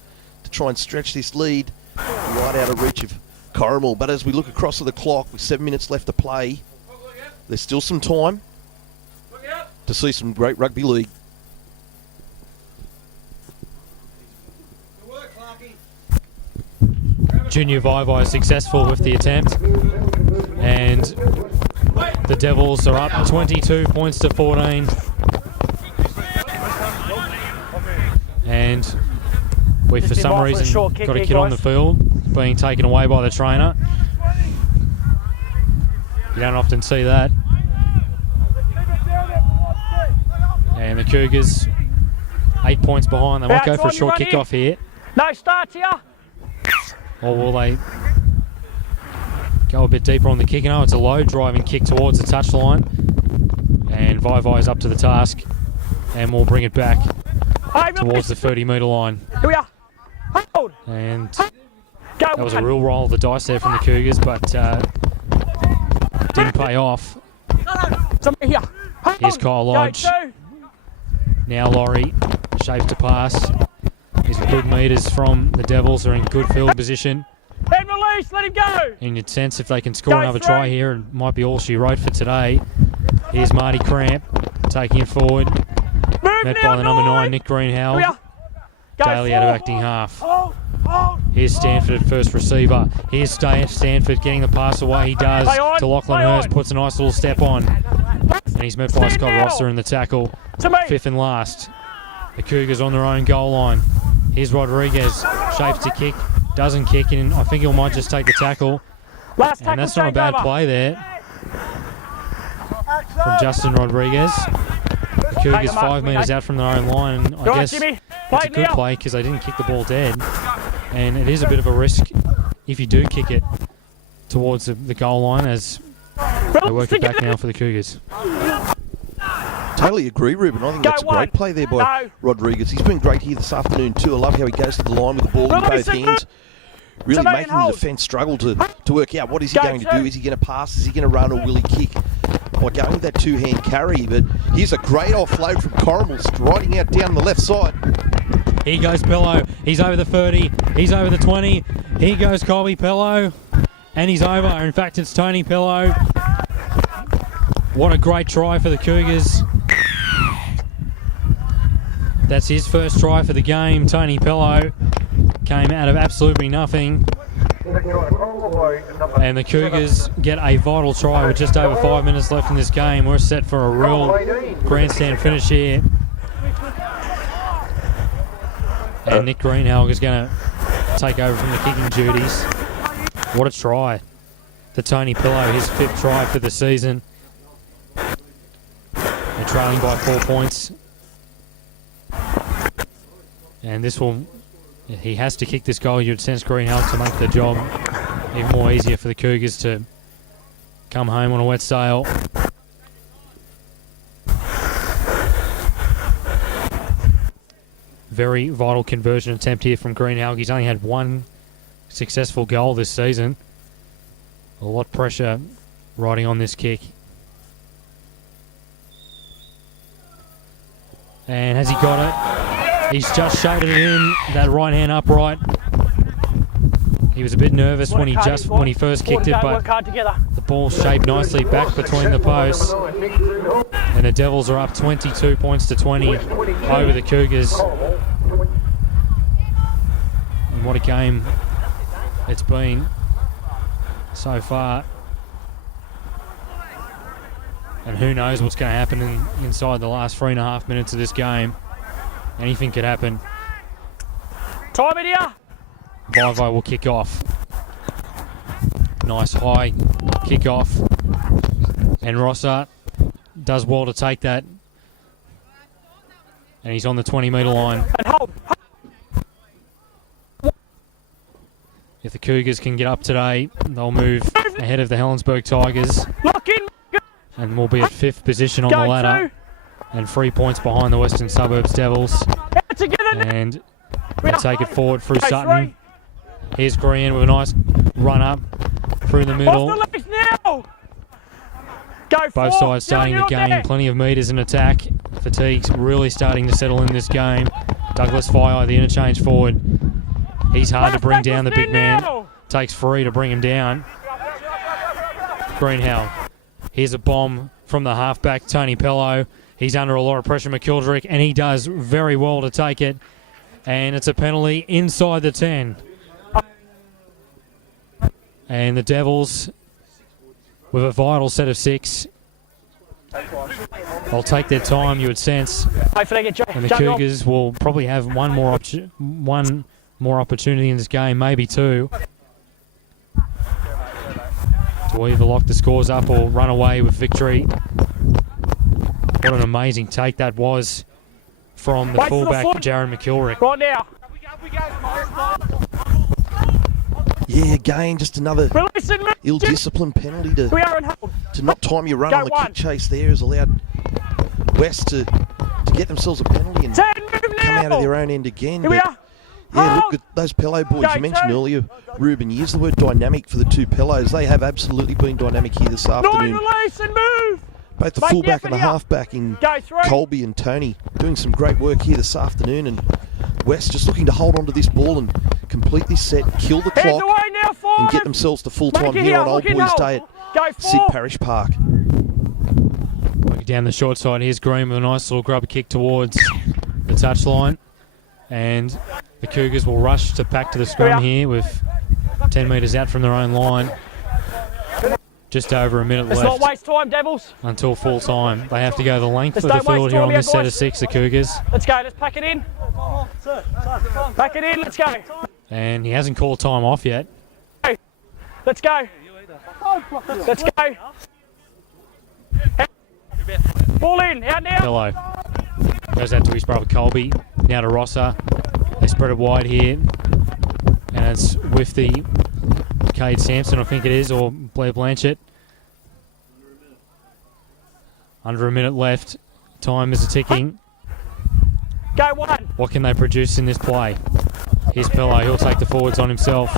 to try and stretch this lead right out of reach of Corrimal. But as we look across at the clock with 7 minutes left to play, there's still some time to see some great rugby league. Junior Vai successful with the attempt, and the Devils are up 22 points to 14. And we've, for some reason, got a kid on the field being taken away by the trainer. You don't often see that. And the Cougars, 8 points behind. They might go for a short kickoff here. No starts here. Or will they go a bit deeper on the kick? No, it's a low driving kick towards the touchline. And Vai is up to the task. And we'll bring it back towards the 30-metre line. Here we are. Hold. And that was a real roll of the dice there from the Cougars, but didn't pay off. Here's Kyle Lodge. Now Laurie shapes to pass. His good metres from the Devils are in good field position. And release, let him go. And you'd sense if they can score another try here, it might be all she wrote for today. Here's Marty Cramp taking it forward. Met by the number 9, Nick Greenhow. Daly out of acting half. Here's Stanford at first receiver. Here's Stanford getting the pass away. He does to Lachlan Hurst. Puts a nice little step on. And he's met by Scott Rosser in the tackle. 5th and last. The Cougars on their own goal line. Here's Rodriguez. Shapes to kick. Doesn't kick. And I think he might just take the tackle. And that's not a bad play there from Justin Rodriguez. The Cougars 5 metres out from their own line, and I guess it's a good play because they didn't kick the ball dead, and it is a bit of a risk if you do kick it towards the goal line as they work it back now for the Cougars. Totally agree, Ruben. I think that's a great play there by Rodriguez. He's been great here this afternoon too. I love how he goes to the line with the ball in both hands, really making the defence struggle to work out what is he going to do. Is he going to pass? Is he going to run, or will he kick? By going with that 2-hand carry, but here's a great offload from Corrimal, striding out down the left side. Here goes Pillow. He's over the 30. He's over the 20. Here goes Colby Pillow, and he's over. In fact, it's Tony Pillow. What a great try for the Cougars. That's his first try for the game. Tony Pillow came out of absolutely nothing. And the Cougars get a vital try with just over 5 minutes left in this game. We're set for a real grandstand finish here. And Nick Greenhow is going to take over from the kicking duties. What a try. To Tony Pillow, his 5th try for the season. They're trailing by 4 points. And this will... He has to kick this goal. You'd sense Greenhow to make the job even more easier for the Cougars to come home on a wet sail. Very vital conversion attempt here from Greenhow. He's only had 1 successful goal this season. A lot of pressure riding on this kick. And has he got it? He's just shaded it in, that right hand upright. He was a bit nervous when he first kicked it, but the ball shaped nicely back between the posts. And the Devils are up 22 points to 20 over the Cougars. And what a game it's been so far. And who knows what's going to happen inside the last 3.5 minutes of this game. Anything could happen. Time it here. Vivo will kick off. Nice high kick off. And Rossart does well to take that. And he's on the 20-metre line. If the Cougars can get up today, they'll move ahead of the Helensburgh Tigers. And will be at 5th position on the ladder. And 3 points behind the Western Suburbs Devils. And they'll take it forward through Sutton. Here's Green with a nice run up through the middle. Both sides starting to gain plenty of metres in attack. Fatigue's really starting to settle in this game. Douglas Fire, the interchange forward. He's hard to bring down, the big man. Takes 3 to bring him down. Greenhow. Here's a bomb from the halfback, Tony Pello. He's under a lot of pressure, McKildrick, and he does very well to take it. And it's a penalty inside the 10. And the Devils, with a vital set of 6, they'll take their time, you would sense. And the Cougars will probably have one more opportunity in this game, maybe 2. To either lock the scores up or run away with victory. What an amazing take that was from the fullback, Jaron McKilrick. Right now. Yeah, again, just another ill-disciplined penalty to not time your run on the kick chase there has allowed West to get themselves a penalty and come out of their own end again. But yeah, look at those Pello boys. You mentioned earlier, Ruben, you used the word dynamic for the 2 Pellos. They have absolutely been dynamic here this afternoon. Both the fullback and the halfback in Colby and Tony doing some great work here this afternoon. And West just looking to hold on to this ball and complete this set, kill the clock, and get themselves to full time here on Old Boys Day at Sid Parish Park. Working down the short side, here's Green with a nice little grubber kick towards the touchline. And the Cougars will rush to pack to the scrum here with 10 metres out from their own line. Just over a minute left. Let's not waste time, Devils. Until full time. They have to go the length of the field here on this set of 6, the Cougars. Let's go, let's pack it in. Pack it in, let's go. And he hasn't called time off yet. Let's go. Let's go. Ball in, out now. Hello. Goes out to his brother Colby. Now to Rosser. They spread it wide here. And it's with the Cade Sampson, I think it is, or Blair Blanchett. Under a minute left. Time is ticking. Go 1. What can they produce in this play? Here's Pello. He'll take the forwards on himself.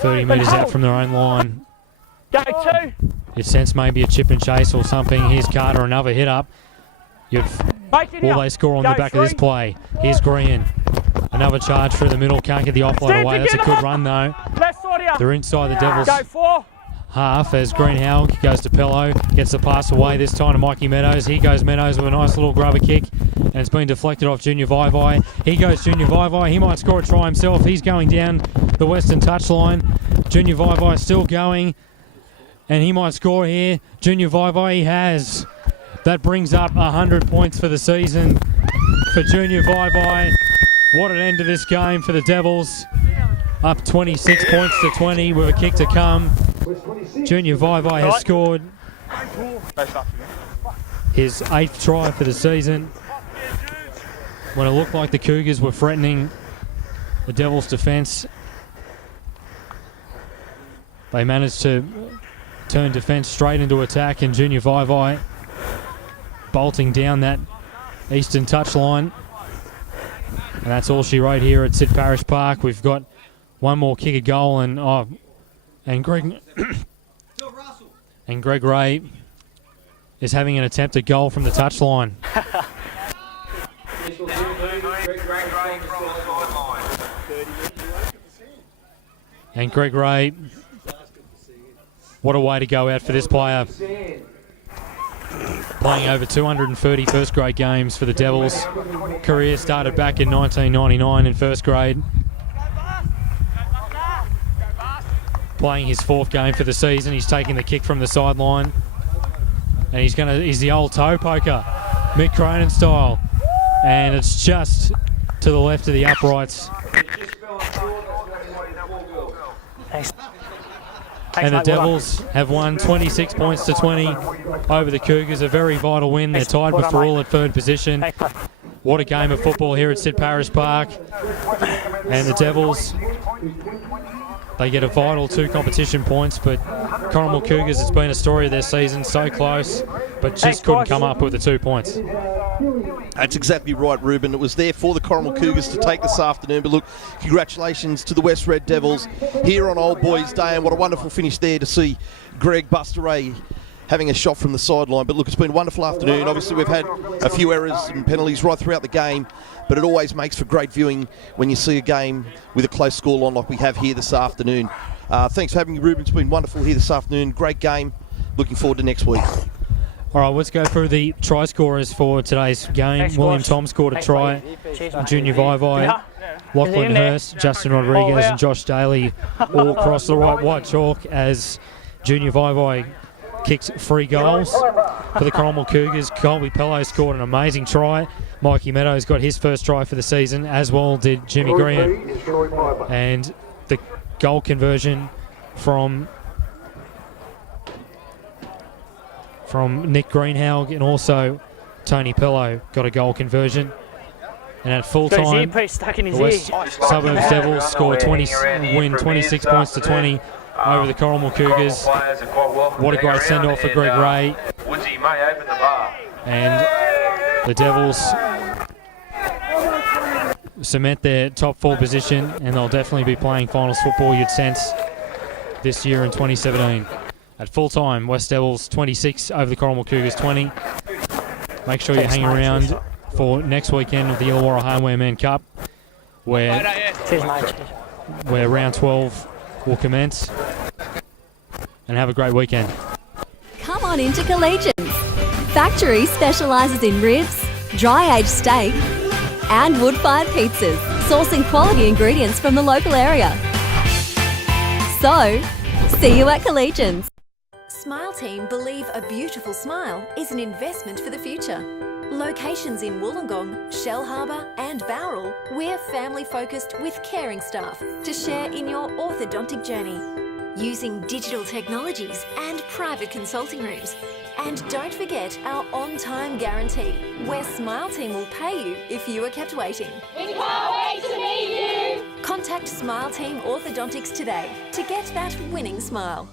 30 metres out from their own line. Go 2. You sense maybe a chip and chase or something. Here's Carter, another hit up. Will they score on the back of this play? Here's Green. Another charge through the middle. Can't get the offload away. That's a good run though. They're inside the Devils half as Greenhow goes to Pello. Gets the pass away this time to Mikey Meadows. Here goes Meadows with a nice little grubber kick. And it's been deflected off Junior Vivai. Here goes Junior Vivai. He might score a try himself. He's going down the Western touchline. Junior Vivai still going. And he might score here. Junior Vivai, he has. That brings up 100 points for the season for Junior Vivai. What an end to this game for the Devils. Up 26 points to 20 with a kick to come. Junior Vivai has scored his 8th try for the season. When it looked like the Cougars were threatening the Devils' defence, they managed to turn defence straight into attack, and Junior Vivai bolting down that eastern touchline. And that's all she wrote here at Sid Parish Park. We've got one more kick a goal, and Greg Ray is having an attempted goal from the touchline. And Greg Ray, what a way to go out for this player. Playing over 230 first grade games for the Devils. Career started back in 1999 in first grade. Playing his 4th game for the season. He's taking the kick from the sideline. And he's the old toe poker, Mick Cronin style. And it's just to the left of the uprights. And the Devils have won 26 points to 20 over the Cougars. A very vital win. They're tied with all at 3rd position. What a game of football here at Sid Parish Park. And the Devils, they get a vital 2 competition points, but Corrimal Cougars, it's been a story of their season, so close, but just couldn't come up with the 2 points. That's exactly right, Ruben. It was there for the Corrimal Cougars to take this afternoon. But look, congratulations to the West Red Devils here on Old Boys Day. And what a wonderful finish there to see Greg Buster-Ray having a shot from the sideline. But look, it's been a wonderful afternoon. Obviously, we've had a few errors and penalties right throughout the game. But it always makes for great viewing when you see a game with a close scoreline like we have here this afternoon. Thanks for having me, Ruben. It's been wonderful here this afternoon. Great game. Looking forward to next week. All right, let's go through the try scorers for today's game. William Tom scored a try. Junior Vaivai, Lachlan Hurst, Justin Rodriguez and Josh Daly all crossed the right white chalk as Junior Vaivai kicked 3 goals for the Corrimal Cougars. Colby Pello scored an amazing try. Mikey Meadows got his first try for the season, as well did Jimmy Graham. And the goal conversion from Nick Greenhalgh and also Tony Pello got a goal conversion. And at full time, the West Suburbs Devils scored 26 points to 20 over the Corrimal Cougars. What a great send-off for Greg Ray. And the Devils cement their top 4 position, and they'll definitely be playing finals football, you'd sense, this year in 2017. At full time, West Devils 26 over the Corrimal Cougars 20. Make sure you hang around for next weekend of the Illawarra Homeware Men Cup, where round 12 will commence. And have a great weekend. Come on into Collegians. Factory specialises in ribs, dry-aged steak and wood-fired pizzas, sourcing quality ingredients from the local area. So, see you at Collegians. Smile Team believe a beautiful smile is an investment for the future. Locations in Wollongong, Shell Harbour and Bowral, we're family-focused with caring staff to share in your orthodontic journey. Using digital technologies and private consulting rooms. And don't forget our on-time guarantee, where Smile Team will pay you if you are kept waiting. We can't wait to meet you. Contact Smile Team Orthodontics today to get that winning smile.